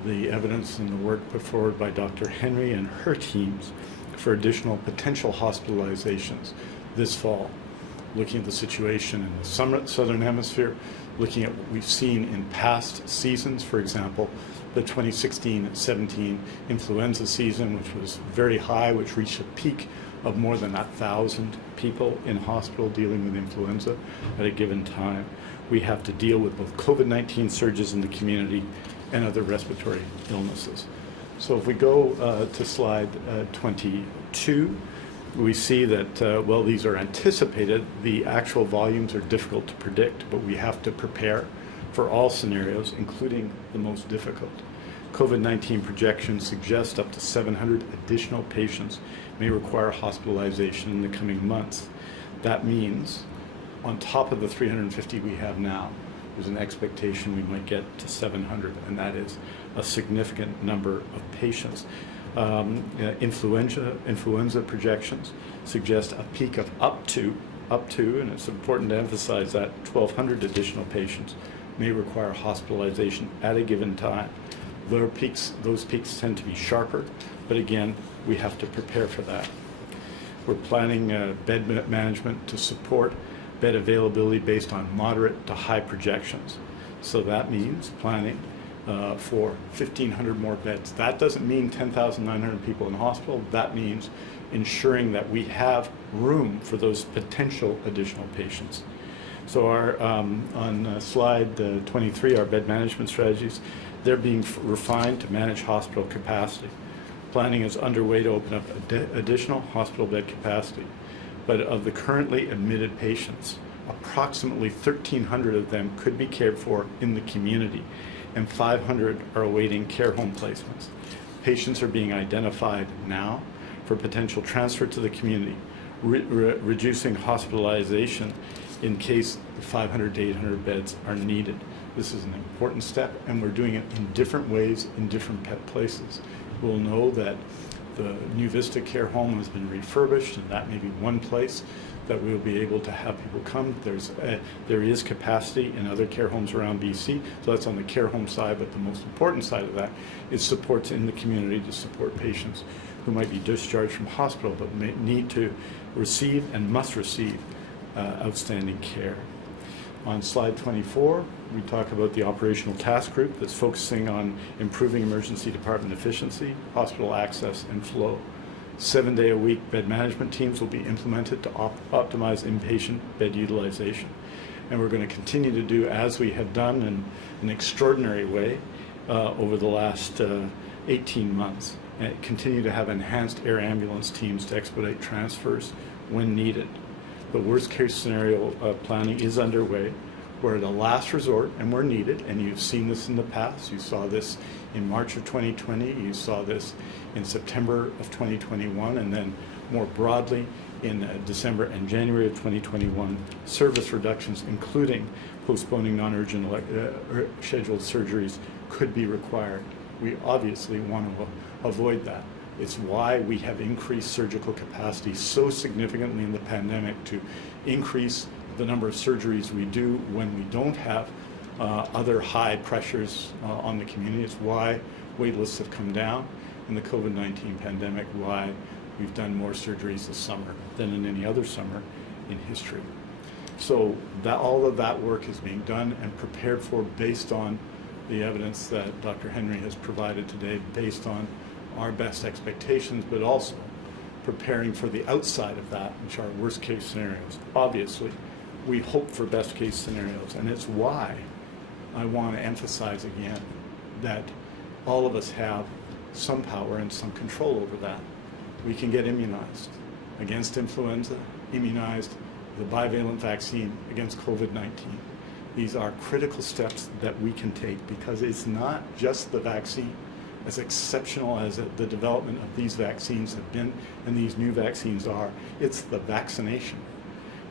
the evidence and the work put forward by Dr. Henry and her teams, for additional potential hospitalizations this fall, looking at the situation in the southern hemisphere, looking at what we've seen in past seasons, for example, the 2016-17 influenza season, which was very high, which reached a peak of more than 1,000 people in hospital dealing with influenza at a given time. We have to deal with both COVID-19 surges in the community and other respiratory illnesses. So if we go to slide 22, we see that, well, these are anticipated. The actual volumes are difficult to predict, but we have to prepare for all scenarios, including the most difficult. COVID-19 projections suggest up to 700 additional patients may require hospitalization in the coming months. That means, on top of the 350 we have now, there's an expectation we might get to 700, and that is a significant number of patients. Influenza projections suggest a peak of up to, and it's important to emphasize that, 1,200 additional patients may require hospitalization at a given time. Those peaks tend to be sharper, but again, we have to prepare for that. We're planning bed management to support bed availability based on moderate to high projections. So that means planning for 1,500 more beds. That doesn't mean 10,900 people in hospital. That means ensuring that we have room for those potential additional patients. So our, on slide 23, our bed management strategies, they're being refined to manage hospital capacity. Planning is underway to open up additional hospital bed capacity. But of the currently admitted patients, approximately 1,300 of them could be cared for in the community, and 500 are awaiting care home placements. Patients are being identified now for potential transfer to the community, reducing hospitalization in case the 500 to 800 beds are needed. This is an important step, and we're doing it in different ways in different places. We'll know that The New Vista Care Home has been refurbished, and that may be one place that we'll be able to have people come. There is capacity in other care homes around BC, so that's on the care home side, but the most important side of that is supports in the community to support patients who might be discharged from hospital but may need to receive and must receive outstanding care. On slide 24, we talk about the operational task group that's focusing on improving emergency department efficiency, hospital access, and flow. 7-day-a-week bed management teams will be implemented to optimize inpatient bed utilization. And we're going to continue to do as we have done in an extraordinary way over the last 18 months, and continue to have enhanced air ambulance teams to expedite transfers when needed. The worst case scenario planning is underway. We're at a last resort and we're needed, and you've seen this in the past. You saw this in March of 2020, you saw this in September of 2021, and then more broadly in December and January of 2021, service reductions, including postponing non-urgent scheduled surgeries, could be required. We obviously want to avoid that. It's why we have increased surgical capacity so significantly in the pandemic to increase the number of surgeries we do when we don't have other high pressures on the community. It's why wait lists have come down in the COVID-19 pandemic, why we've done more surgeries this summer than in any other summer in history. So all of that work is being done and prepared for based on the evidence that Dr. Henry has provided today, based on our best expectations, but also preparing for the outside of that, which are worst case scenarios. Obviously, we hope for best case scenarios, and it's why I want to emphasize again that all of us have some power and some control over that. We can get immunized against influenza, immunized the bivalent vaccine against COVID-19. These are critical steps that we can take because it's not just the vaccine. As exceptional as the development of these vaccines have been and these new vaccines are, it's the vaccination.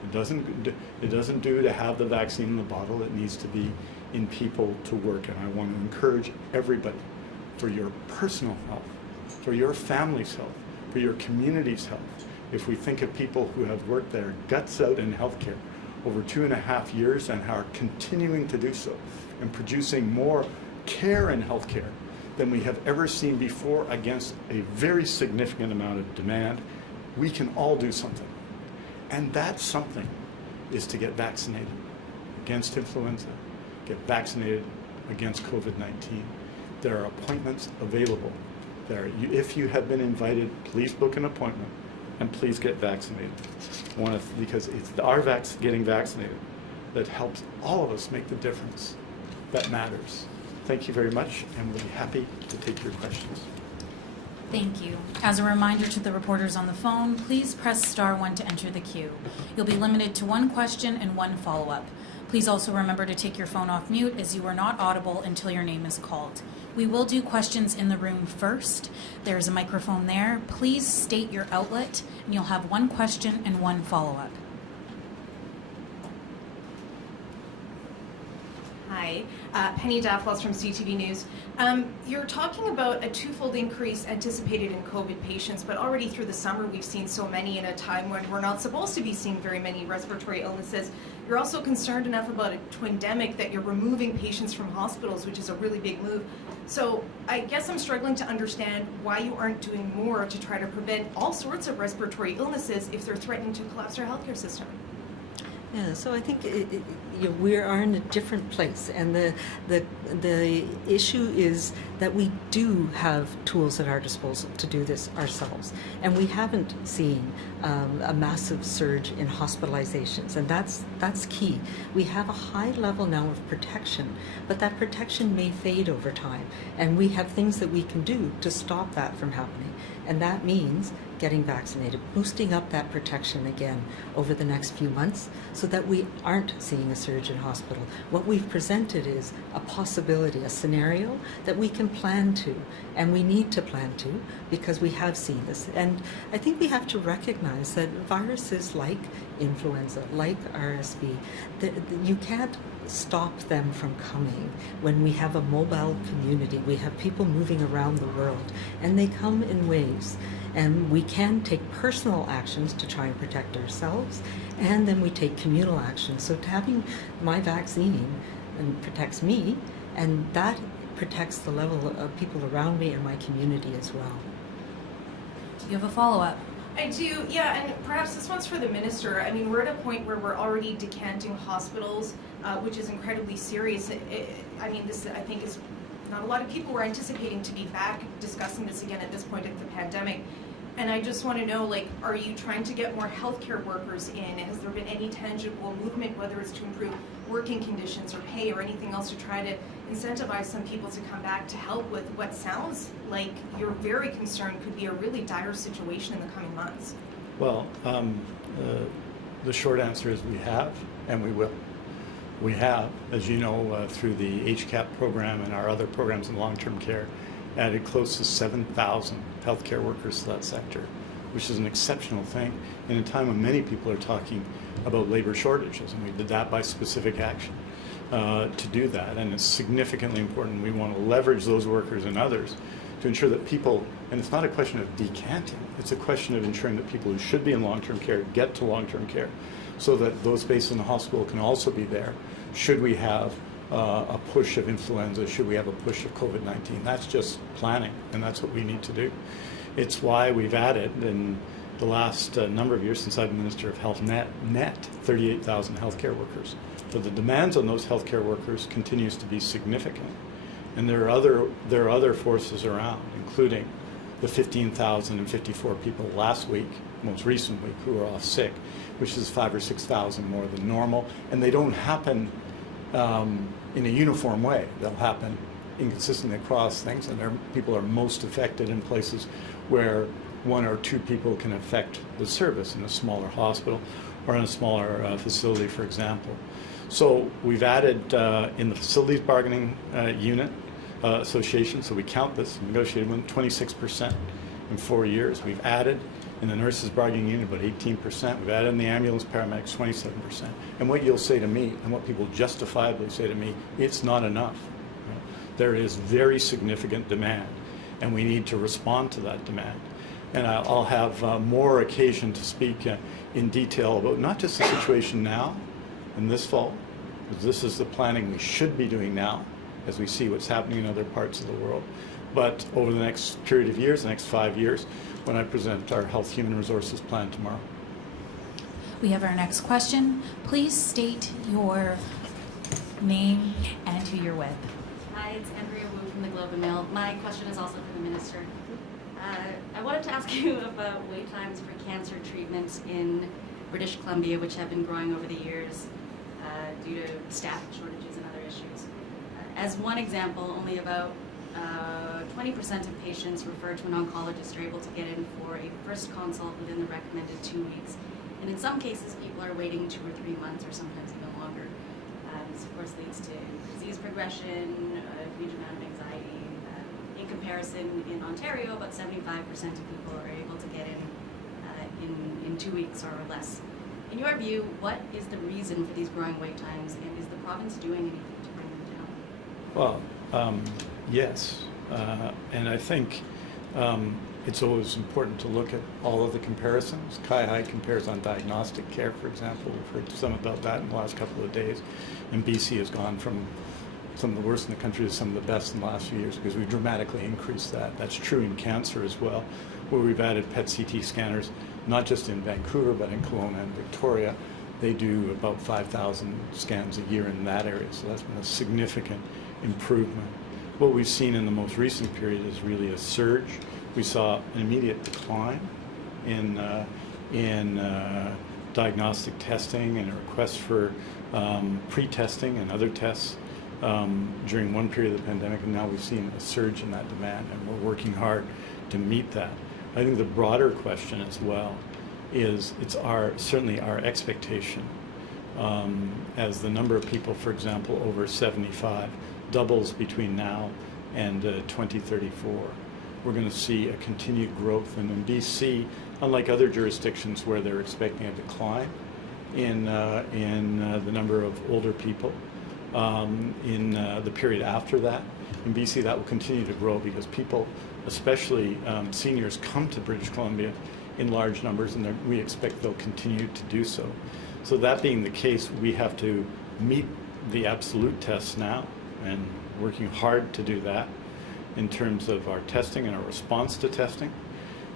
It doesn't do to have the vaccine in the bottle. It needs to be in people to work. And I want to encourage everybody, for your personal health, for your family's health, for your community's health. If we think of people who have worked their guts out in healthcare over 2.5 years and are continuing to do so and producing more care in healthcare than we have ever seen before against a very significant amount of demand, we can all do something. And that something is to get vaccinated against influenza, get vaccinated against COVID-19. There are appointments available. If you have been invited, please book an appointment and please get vaccinated. Because it's our getting vaccinated that helps all of us make the difference that matters. Thank you very much, and we'll be happy to take your questions. Thank you. As a reminder to the reporters on the phone, please press *1 to enter the queue. You'll be limited to one question and one follow-up. Please also remember to take your phone off mute as you are not audible until your name is called. We will do questions in the room first. There's a microphone there. Please state your outlet, and you'll have one question and one follow-up. Hi, Penny Dafflos from CityNews. You're talking about a twofold increase anticipated in COVID patients, but already through the summer we've seen so many in a time when we're not supposed to be seeing very many respiratory illnesses. You're also concerned enough about a twindemic that you're removing patients from hospitals, which is a really big move. So I guess I'm struggling to understand why you aren't doing more to try to prevent all sorts of respiratory illnesses if they're threatening to collapse our healthcare system. Yeah, so I think we are in a different place, and the issue is that we do have tools at our disposal to do this ourselves, and we haven't seen a massive surge in hospitalizations, and that's key. We have a high level now of protection, but that protection may fade over time, and we have things that we can do to stop that from happening, and that means getting vaccinated, boosting up that protection again over the next few months so that we aren't seeing a surge in hospital. What we've presented is a possibility, a scenario that we can plan to, and we need to plan to because we have seen this. And I think we have to recognize that viruses like influenza, like RSV, you can't stop them from coming. When we have a mobile community, we have people moving around the world, and they come in waves. And we can take personal actions to try and protect ourselves, and then we take communal actions. So having my vaccine protects me, and that protects the level of people around me and my community as well. Do you have a follow-up? I do, yeah, and perhaps this one's for the minister. I mean, we're at a point where we're already decanting hospitals, which is incredibly serious. I mean, this, I think, is not a lot of people were anticipating to be back discussing this again at this point of the pandemic. And I just want to know, like, are you trying to get more healthcare workers in? Has there been any tangible movement, whether it's to improve working conditions or pay or anything else, to try to incentivize some people to come back to help with what sounds like you're very concerned could be a really dire situation in the coming months? Well, the short answer is we have, and we will. We have, as you know, through the HCAP program and our other programs in long-term care, added close to 7,000 healthcare workers to that sector, which is an exceptional thing in a time when many people are talking about labor shortages, and we did that by specific action to do that, and it's significantly important. We want to leverage those workers and others to ensure that people, and it's not a question of decanting, it's a question of ensuring that people who should be in long-term care get to long-term care, so that those based in the hospital can also be there should we have a push of influenza, should we have a push of COVID-19. That's just planning, and that's what we need to do. It's why we've added, in the last number of years since I've been Minister of Health, net 38,000 healthcare workers. But the demands on those healthcare workers continues to be significant. And there are other forces around, including the 15,054 people last week, most recent week, who are off sick, which is 5,000 or 6,000 more than normal. And they don't happen in a uniform way. They'll happen inconsistently across things, and people are most affected in places where one or two people can affect the service, in a smaller hospital or in a smaller facility, for example. So we've added in the facilities bargaining unit association, so we count this, negotiated with 26% in 4 years. We've added in the nurses bargaining unit about 18%. We've added in the ambulance paramedics 27%. And what you'll say to me, and what people justifiably say to me, it's not enough. You know, there is very significant demand, and we need to respond to that demand. And I'll have more occasion to speak in detail about not just the situation now and this fall, because this is the planning we should be doing now as we see what's happening in other parts of the world, but over the next period of years, the next 5 years, when I present our Health Human Resources Plan tomorrow. We have our next question. Please state your name and who you're with. Hi, it's Andrea Wu from the Globe and Mail. My question is also for the Minister. I wanted to ask you about wait times for cancer treatments in British Columbia, which have been growing over the years due to staff shortages and other issues. As one example, only about 20% of patients referred to an oncologist are able to get in for a first consult within the recommended 2 weeks. And in some cases, people are waiting 2 or 3 months or sometimes even longer. This, of course, leads to disease progression, a huge amount of anxiety. In comparison, in Ontario, about 75% of people are able to get in 2 weeks or less. In your view, what is the reason for these growing wait times, and is the province doing anything to bring them down? Well, yes. And I think it's always important to look at all of the comparisons. CIHI compares on diagnostic care, for example. We've heard some about that in the last couple of days. And BC has gone from some of the worst in the country to some of the best in the last few years because we've dramatically increased that. That's true in cancer as well, where we've added PET-CT scanners, not just in Vancouver, but in Kelowna and Victoria. They do about 5,000 scans a year in that area, so that's been a significant improvement. What we've seen in the most recent period is really a surge. We saw an immediate decline in diagnostic testing and a request for pre-testing and other tests during one period of the pandemic, and now we've seen a surge in that demand, and we're working hard to meet that. I think the broader question as well is it's certainly our expectation as the number of people, for example, over 75 doubles between now and 2034. We're going to see a continued growth, and in BC, unlike other jurisdictions where they're expecting a decline in the number of older people, in the period after that. In BC, that will continue to grow because people, especially seniors, come to British Columbia in large numbers, and we expect they'll continue to do so. So that being the case, we have to meet the absolute tests now, and working hard to do that in terms of our testing and our response to testing.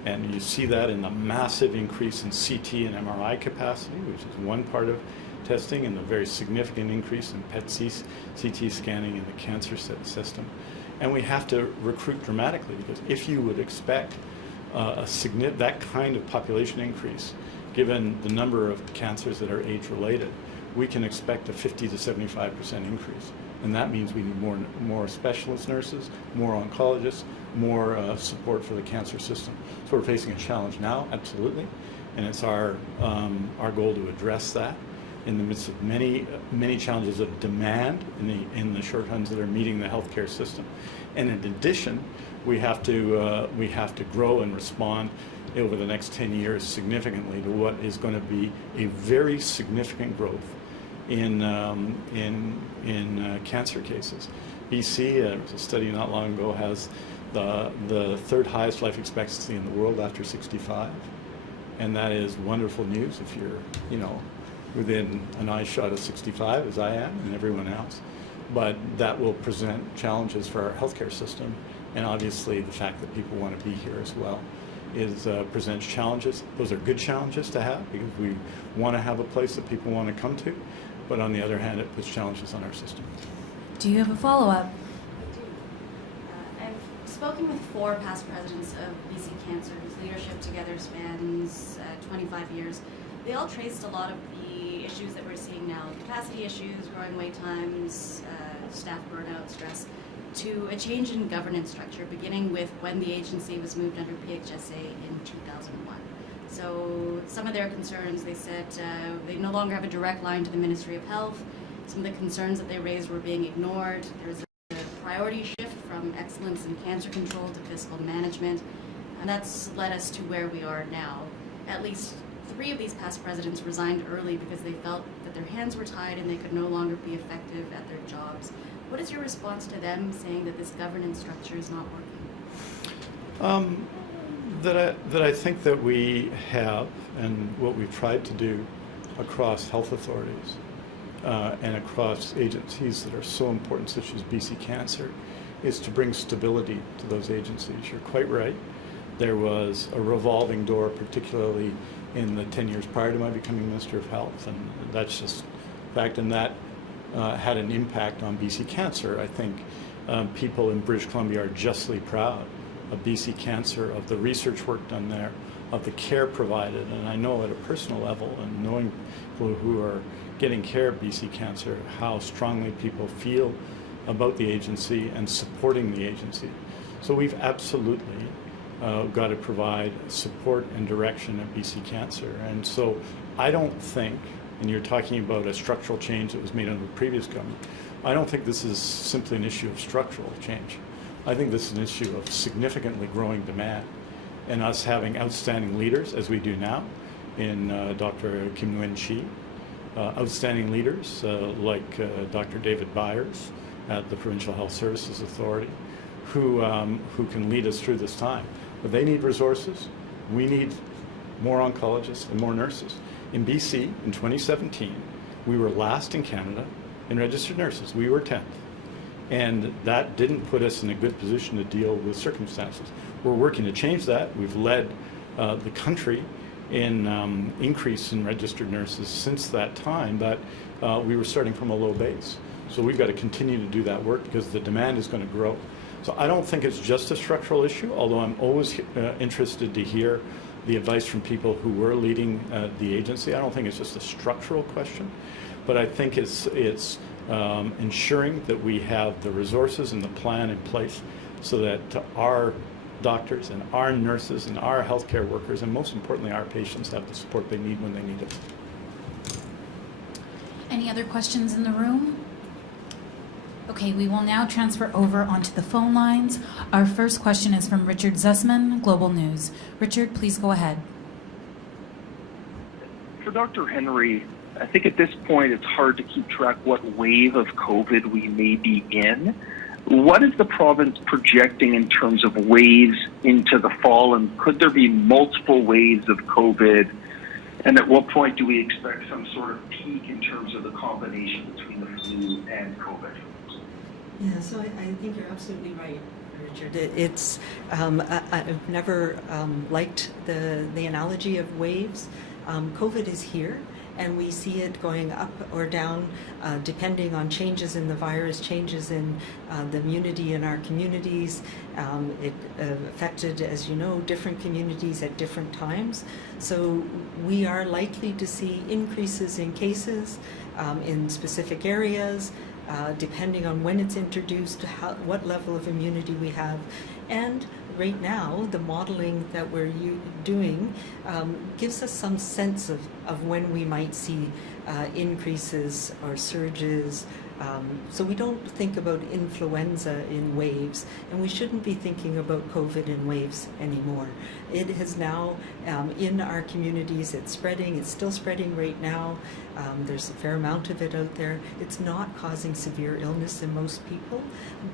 And you see that in the massive increase in CT and MRI capacity, which is one part of testing, and the very significant increase in PET-CT scanning in the cancer system. And we have to recruit dramatically, because if you would expect that kind of population increase, given the number of cancers that are age-related, we can expect a 50 to 75% increase. And that means we need more specialist nurses, more oncologists, more support for the cancer system. So we're facing a challenge now, absolutely, and it's our goal to address that in the midst of many challenges of demand in the shorthands that are meeting the healthcare system. And in addition, we have to grow and respond over the next 10 years significantly to what is going to be a very significant growth in cancer cases. BC, there was a study not long ago, has the third highest life expectancy in the world after 65, and that is wonderful news if you're, within an eye shot of 65, as I am, and everyone else. But that will present challenges for our healthcare system, and obviously the fact that people want to be here as well presents challenges. Those are good challenges to have, because we want to have a place that people want to come to, but on the other hand, it puts challenges on our system. Do you have a follow-up? I do. I've spoken with 4 past presidents of BC Cancer, whose leadership together spans 25 years. They all traced a lot of the issues that we're seeing now, capacity issues, growing wait times, staff burnout, stress, to a change in governance structure, beginning with when the agency was moved under PHSA in 2001. So some of their concerns, they said they no longer have a direct line to the Ministry of Health. Some of the concerns that they raised were being ignored. There's a priority shift from excellence in cancer control to fiscal management, and that's led us to where we are now. At least 3 of these past presidents resigned early because they felt that their hands were tied and they could no longer be effective at their jobs. What is your response to them saying that this governance structure is not working? That I think that we have, and what we've tried to do across health authorities and across agencies that are so important, such as BC Cancer, is to bring stability to those agencies. You're quite right. There was a revolving door, particularly in the 10 years prior to my becoming Minister of Health, and that's just fact, and that had an impact on BC Cancer. I think people in British Columbia are justly proud of BC Cancer, of the research work done there, of the care provided, and I know at a personal level, and knowing people who are getting care at BC Cancer, how strongly people feel about the agency and supporting the agency. So we've absolutely got to provide support and direction at BC Cancer. And so I don't think, and you're talking about a structural change that was made under the previous government, I don't think this is simply an issue of structural change. I think this is an issue of significantly growing demand, and us having outstanding leaders, as we do now, in Dr. Kim Nguyen Chi, outstanding leaders like Dr. David Byers at the Provincial Health Services Authority, who can lead us through this time. But they need resources. We need more oncologists and more nurses. In BC, in 2017, we were last in Canada in registered nurses. We were 10th. And that didn't put us in a good position to deal with circumstances. We're working to change that. We've led the country in increase in registered nurses since that time, but we were starting from a low base. So we've got to continue to do that work because the demand is going to grow. So I don't think it's just a structural issue, although I'm always interested to hear the advice from people who were leading the agency. I don't think it's just a structural question, but I think it's ensuring that we have the resources and the plan in place so that our doctors and our nurses and our healthcare workers, and most importantly our patients, have the support they need when they need it. Any other questions in the room? Okay, we will now transfer over onto the phone lines. Our first question is from Richard Zussman, Global News. Richard, please go ahead. For Dr. Henry, I think at this point it's hard to keep track what wave of COVID we may be in. What is the province projecting in terms of waves into the fall, and could there be multiple waves of COVID? And at what point do we expect some sort of peak in terms of the combination between the flu and COVID? Yeah, so I think you're absolutely right, Richard. It's I've never liked the analogy of waves. COVID is here, and we see it going up or down depending on changes in the virus, changes in the immunity in our communities. It affected, as you know, different communities at different times. So we are likely to see increases in cases in specific areas, depending on when it's introduced, what level of immunity we have. And right now, the modeling that we're doing gives us some sense of when we might see increases or surges. So we don't think about influenza in waves, and we shouldn't be thinking about COVID in waves anymore. It has now, in our communities, it's spreading. It's still spreading right now. There's a fair amount of it out there. It's not causing severe illness in most people,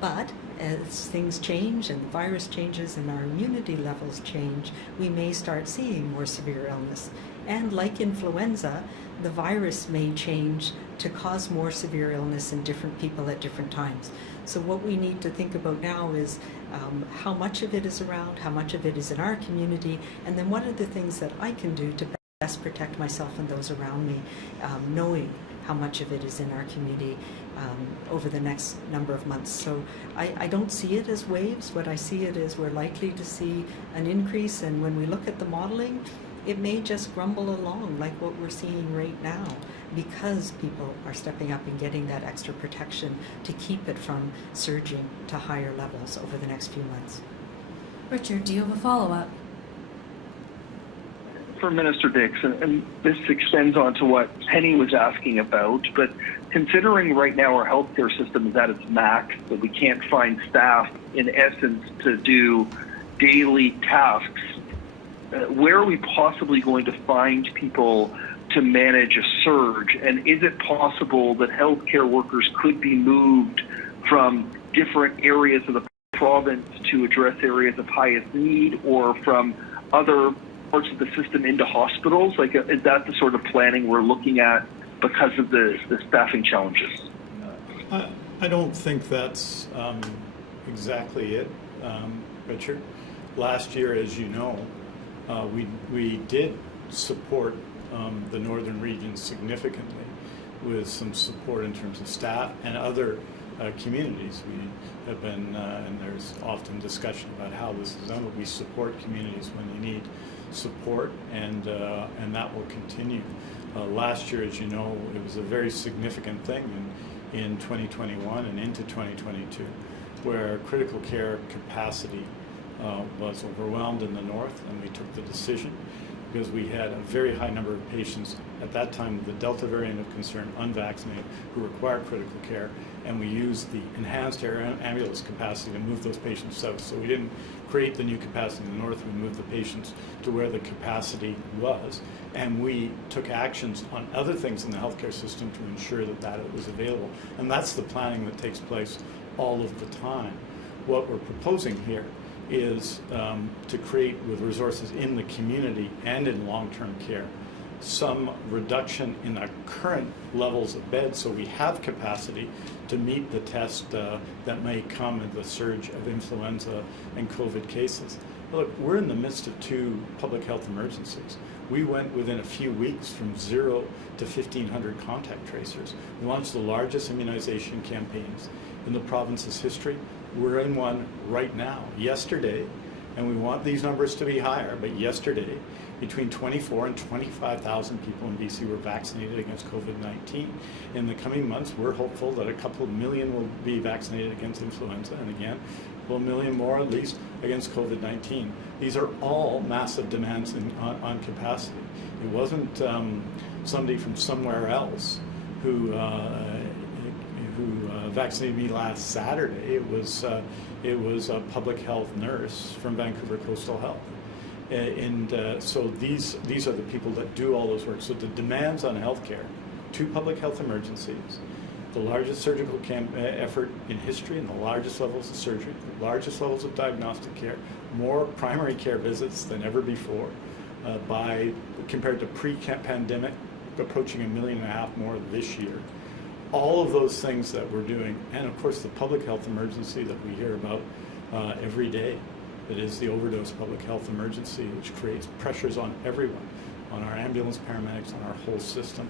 but as things change and the virus changes and our immunity levels change, we may start seeing more severe illness. And like influenza, the virus may change to cause more severe illness in different people at different times. So what we need to think about now is how much of it is around, how much of it is in our community, and then what are the things that I can do to best protect myself and those around me, knowing how much of it is in our community over the next number of months. So I don't see it as waves. What I see it is we're likely to see an increase, and when we look at the modeling, it may just grumble along like what we're seeing right now, because people are stepping up and getting that extra protection to keep it from surging to higher levels over the next few months. Richard, do you have a follow-up? For Minister Dix, and this extends on to what Penny was asking about, but considering right now our healthcare system is at its max, that we can't find staff, in essence, to do daily tasks, where are we possibly going to find people to manage a surge? And is it possible that healthcare workers could be moved from different areas of the province to address areas of highest need, or from other parts of the system into hospitals? Like, is that the sort of planning we're looking at because of the staffing challenges? I don't think that's exactly it, Richard. Last year, as you know, we did support the northern region significantly with some support in terms of staff and other communities. We have been, and there's often discussion about how this is done, but we support communities when they need support, and that will continue. Last year, as you know, it was a very significant thing in 2021 and into 2022, where critical care capacity was overwhelmed in the north, and we took the decision because we had a very high number of patients at that time with the Delta variant of concern, unvaccinated, who required critical care, and we used the enhanced air ambulance capacity to move those patients south. So we didn't create the new capacity in the north, we moved the patients to where the capacity was, and we took actions on other things in the healthcare system to ensure that it was available. And that's the planning that takes place all of the time. What we're proposing here is to create, with resources in the community and in long-term care, some reduction in our current levels of beds, so we have capacity to meet the test that may come in the surge of influenza and COVID cases. Look, we're in the midst of two public health emergencies. We went within a few weeks from 0 to 1,500 contact tracers. We launched the largest immunization campaigns in the province's history. We're in one right now. Yesterday, and we want these numbers to be higher, but yesterday, between 24 and 25,000 people in BC were vaccinated against COVID-19. In the coming months, we're hopeful that a couple of million will be vaccinated against influenza, and again, a couple of million more at least against COVID-19. These are all massive demands on capacity. It wasn't somebody from somewhere else who vaccinated me last Saturday. It was a public health nurse from Vancouver Coastal Health, and so these are the people that do all those work. So the demands on healthcare 2 public health emergencies, the largest surgical effort in history, and the largest levels of surgery, the largest levels of diagnostic care, more primary care visits than ever before, compared to pre-pandemic, approaching 1.5 million more this year. All of those things that we're doing, and of course the public health emergency that we hear about every day, that is the overdose public health emergency, which creates pressures on everyone, on our ambulance paramedics, on our whole system.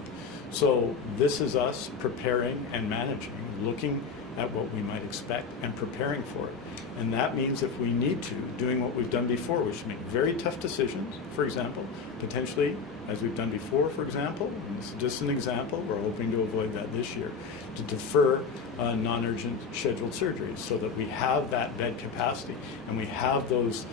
So this is us preparing and managing, looking at what we might expect and preparing for it. And that means if we need to, doing what we've done before, which is make very tough decisions, for example, potentially, as we've done before, for example, and this is just an example, we're hoping to avoid that this year, to defer non-urgent scheduled surgeries so that we have that bed capacity and we have those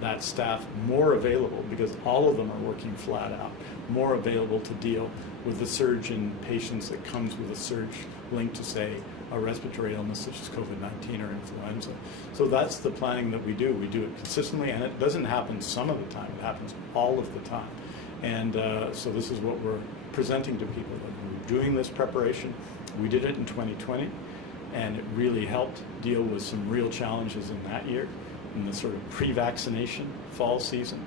that staff more available, because all of them are working flat out, more available to deal with the surge in patients that comes with a surge linked to, say, a respiratory illness such as COVID-19 or influenza. So that's the planning that we do. We do it consistently, and it doesn't happen some of the time. It happens all of the time. And so this is what we're presenting to people, that we're doing this preparation. We did it in 2020, and it really helped deal with some real challenges in that year, in the sort of pre-vaccination fall season.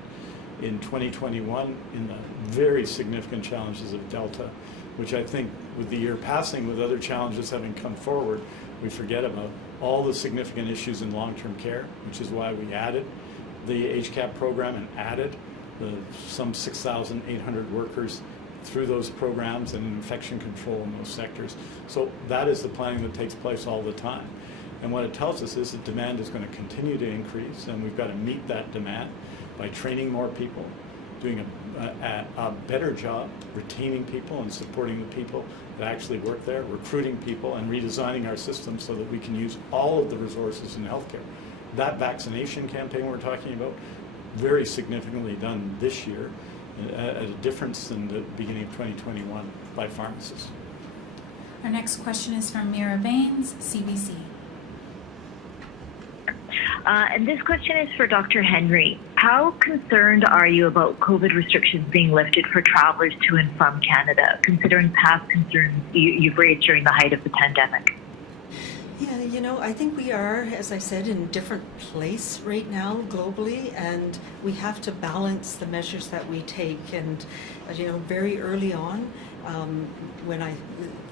In 2021, in the very significant challenges of Delta, which I think with the year passing, with other challenges having come forward, we forget about all the significant issues in long-term care, which is why we added the HCAP program and added some 6,800 workers through those programs and infection control in those sectors. So that is the planning that takes place all the time. And what it tells us is that demand is going to continue to increase, and we've got to meet that demand by training more people, doing a better job retaining people and supporting the people that actually work there, recruiting people, and redesigning our system so that we can use all of the resources in healthcare. That vaccination campaign we're talking about, very significantly done this year, at a difference in the beginning of 2021 by pharmacists. Our next question is from Mira Baines, CBC. And this question is for Dr. Henry. How concerned are you about COVID restrictions being lifted for travelers to and from Canada, considering past concerns you've raised during the height of the pandemic? Yeah, I think we are, as I said, in a different place right now globally, and we have to balance the measures that we take. And, very early on, when I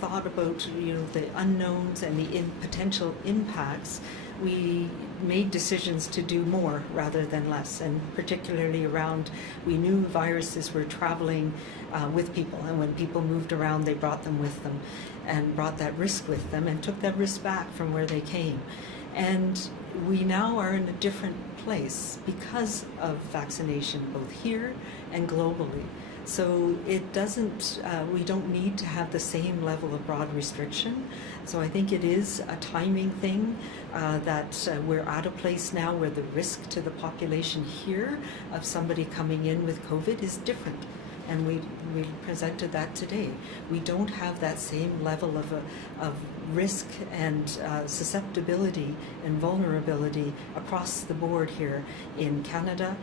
thought about, the unknowns and the potential impacts, we made decisions to do more rather than less, and particularly around, we knew viruses were traveling with people, and when people moved around, they brought them with them and brought that risk with them and took that risk back from where they came. And we now are in a different place because of vaccination, both here and globally. So it doesn't, we don't need to have the same level of broad restriction. So I think it is a timing thing that we're at a place now where the risk to the population here of somebody coming in with COVID is different. And we presented that today. We don't have that same level of risk and susceptibility and vulnerability across the board here in Canada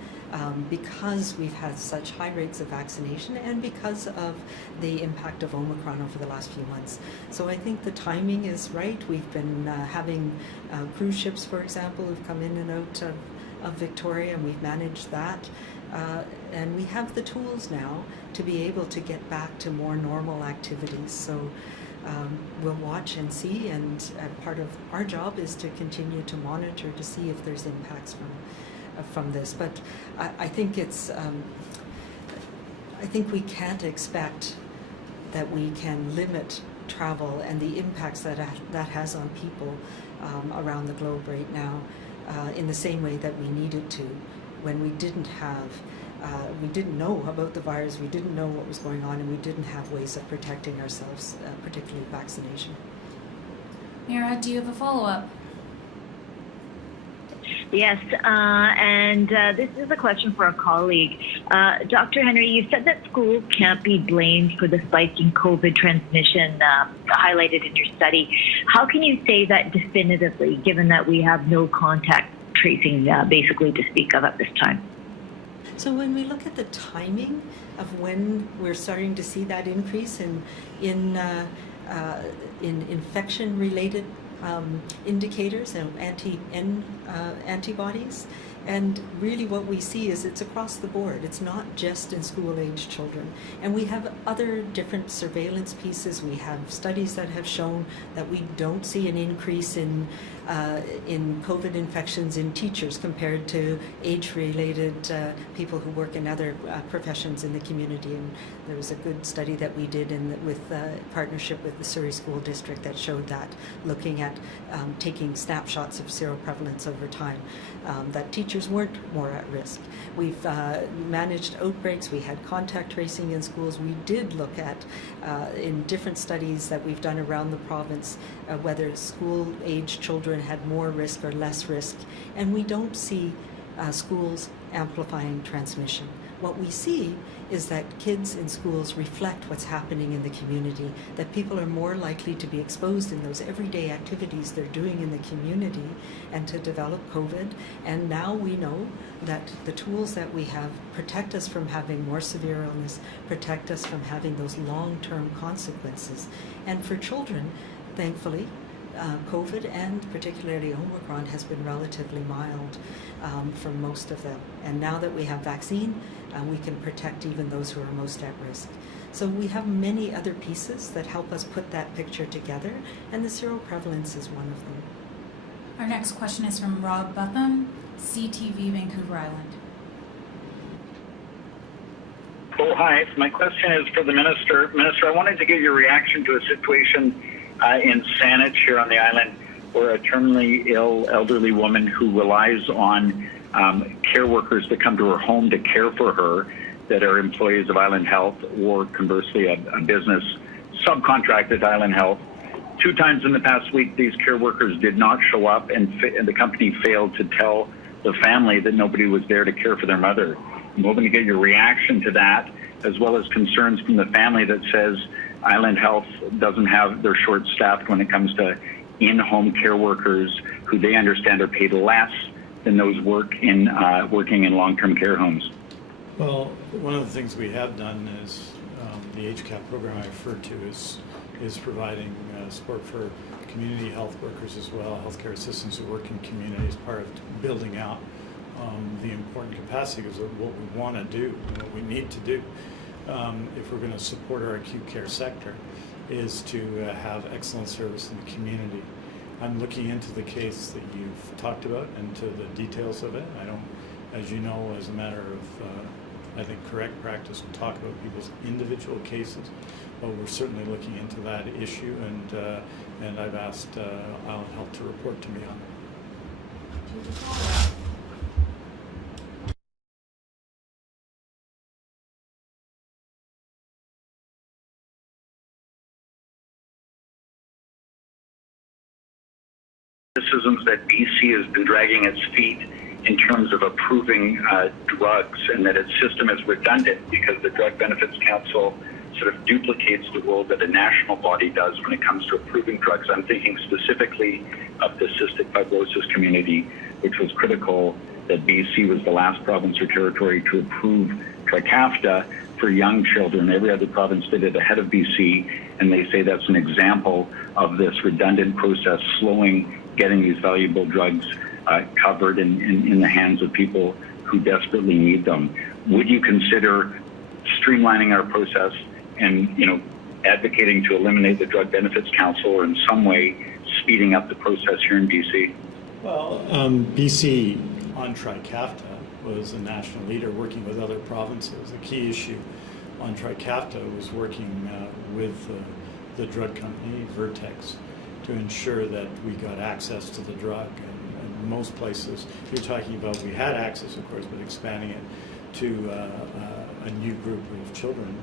because we've had such high rates of vaccination and because of the impact of Omicron over the last few months. So I think the timing is right. We've been having cruise ships, for example, who've come in and out of Victoria, and we've managed that. And we have the tools now to be able to get back to more normal activities. So we'll watch and see, and part of our job is to continue to monitor to see if there's impacts from this. But I think it's, I think we can't expect that we can limit travel and the impacts that has on people around the globe right now in the same way that we needed to when we didn't have, we didn't know about the virus, we didn't know what was going on, and we didn't have ways of protecting ourselves, particularly vaccination. Mira, do you have a follow-up? Yes, and this is a question for a colleague. Dr. Henry, you said that schools can't be blamed for the spike in COVID transmission highlighted in your study. How can you say that definitively, given that we have no contact tracing basically to speak of at this time? So when we look at the timing of when we're starting to see that increase in infection-related indicators and antibodies, and really what we see is it's across the board. It's not just in school-aged children. And we have other different surveillance pieces. We have studies that have shown that we don't see an increase in COVID infections in teachers compared to age-related people who work in other professions in the community. And there was a good study that we did with partnership with the Surrey School District that showed that, looking at taking snapshots of seroprevalence over time, that teachers weren't more at risk. We've managed outbreaks. We had contact tracing in schools. We did look at, in different studies that we've done around the province, whether school-aged children had more risk or less risk, and we don't see schools amplifying transmission. What we see is that kids in schools reflect what's happening in the community, that people are more likely to be exposed in those everyday activities they're doing in the community and to develop COVID. And now we know that the tools that we have protect us from having more severe illness, protect us from having those long-term consequences. And for children, thankfully, COVID and particularly Omicron has been relatively mild for most of them. And now that we have vaccine, we can protect even those who are most at risk. So we have many other pieces that help us put that picture together, and the seroprevalence is one of them. Our next question is from Rob Butham, CTV Vancouver Island. Oh, hi. My question is for the Minister. Minister, I wanted to get your reaction to a situation in Saanich here on the island, where a terminally ill elderly woman who relies on care workers that come to her home to care for her, that are employees of Island Health, or conversely a business subcontracted to Island Health. 2 times in the past week, these care workers did not show up, and the company failed to tell the family that nobody was there to care for their mother. I'm hoping to get your reaction to that, as well as concerns from the family that says Island Health doesn't have, they're short-staffed when it comes to in-home care workers who they understand are paid less than those working in long-term care homes. Well, one of the things we have done is the HCAP program I referred to is providing support for community health workers as well, healthcare assistants who work in community, as part of building out the important capacity of what we want to do and what we need to do if we're going to support our acute care sector, is to have excellent service in the community. I'm looking into the case that you've talked about, into the details of it. I don't, as you know, as a matter of I think correct practice, talk about people's individual cases, but we're certainly looking into that issue, and I've asked Island Health to report to me on it. Criticisms that BC has been dragging its feet in terms of approving drugs, and that its system is redundant because the Drug Benefits Council sort of duplicates the role that a national body does when it comes to approving drugs. I'm thinking specifically of the cystic fibrosis community, which was critical that BC was the last province or territory to approve Trikafta for young children. Every other province did it ahead of BC, and they say that's an example of this redundant process slowing getting these valuable drugs covered in the hands of people who desperately need them. Would you consider streamlining our process and, advocating to eliminate the Drug Benefits Council, or in some way speeding up the process here in BC? Well, BC on Trikafta was a national leader working with other provinces. A key issue on Trikafta was working with the drug company, Vertex, to ensure that we got access to the drug. And most places, you're talking about, we had access, of course, but expanding it to a new group of children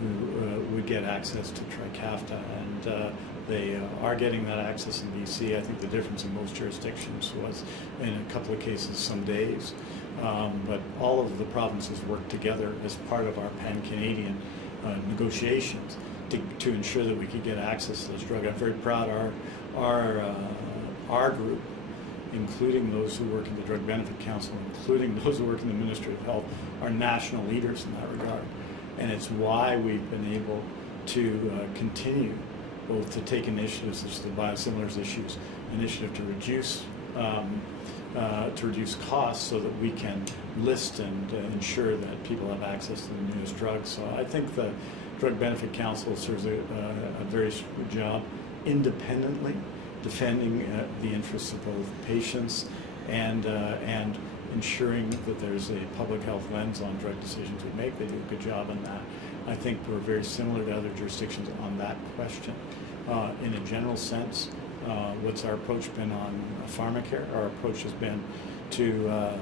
who would get access to Trikafta. And they are getting that access in BC. I think the difference in most jurisdictions was, in a couple of cases, some days. But all of the provinces worked together as part of our pan-Canadian negotiations to ensure that we could get access to this drug. I'm very proud our group including those who work in the Drug Benefit Council, including those who work in the Ministry of Health, are national leaders in that regard. And it's why we've been able to continue both to take initiatives such as the biosimilars issues, initiative to reduce costs so that we can list and ensure that people have access to the newest drugs. So I think the Drug Benefit Council serves a very good job independently defending the interests of both patients and ensuring that there's a public health lens on drug decisions we make. They do a good job on that. I think we're very similar to other jurisdictions on that question. In a general sense, what's our approach been on pharmacare? Our approach has been to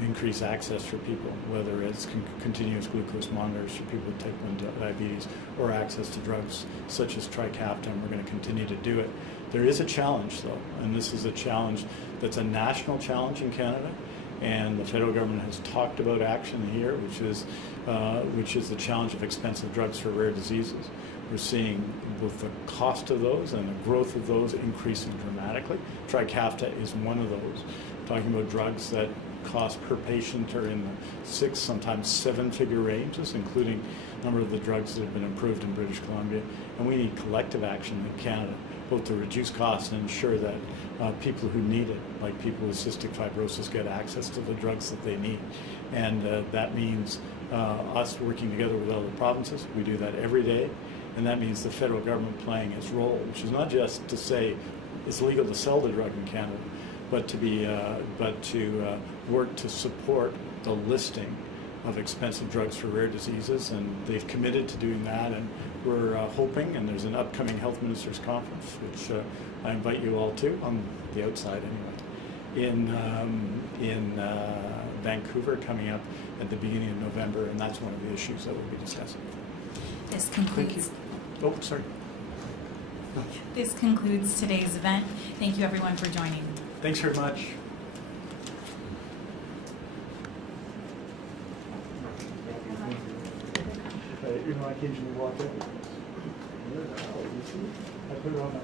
increase access for people, whether it's continuous glucose monitors for people with type 1 diabetes or access to drugs such as Trikafta, and we're going to continue to do it. There is a challenge, though, and this is a challenge that's a national challenge in Canada, and the federal government has talked about action here, which is the challenge of expensive drugs for rare diseases. We're seeing both the cost of those and the growth of those increasing dramatically. Trikafta is one of those. We're talking about drugs that cost per patient are in the 6, sometimes 7-figure ranges, including a number of the drugs that have been approved in British Columbia. And we need collective action in Canada, both to reduce costs and ensure that people who need it, like people with cystic fibrosis, get access to the drugs that they need. And that means us working together with other provinces. We do that every day. And that means the federal government playing its role, which is not just to say it's legal to sell the drug in Canada, but to work to support the listing of expensive drugs for rare diseases, and they've committed to doing that, and we're hoping, and there's an upcoming Health Ministers Conference, which I invite you all to, on the outside anyway, in Vancouver coming up at the beginning of November, and that's one of the issues that we'll be discussing. This concludes. Oh, sorry. This concludes today's event. Thank you, everyone, for joining. Thanks very much. I occasionally walk in. I put it on my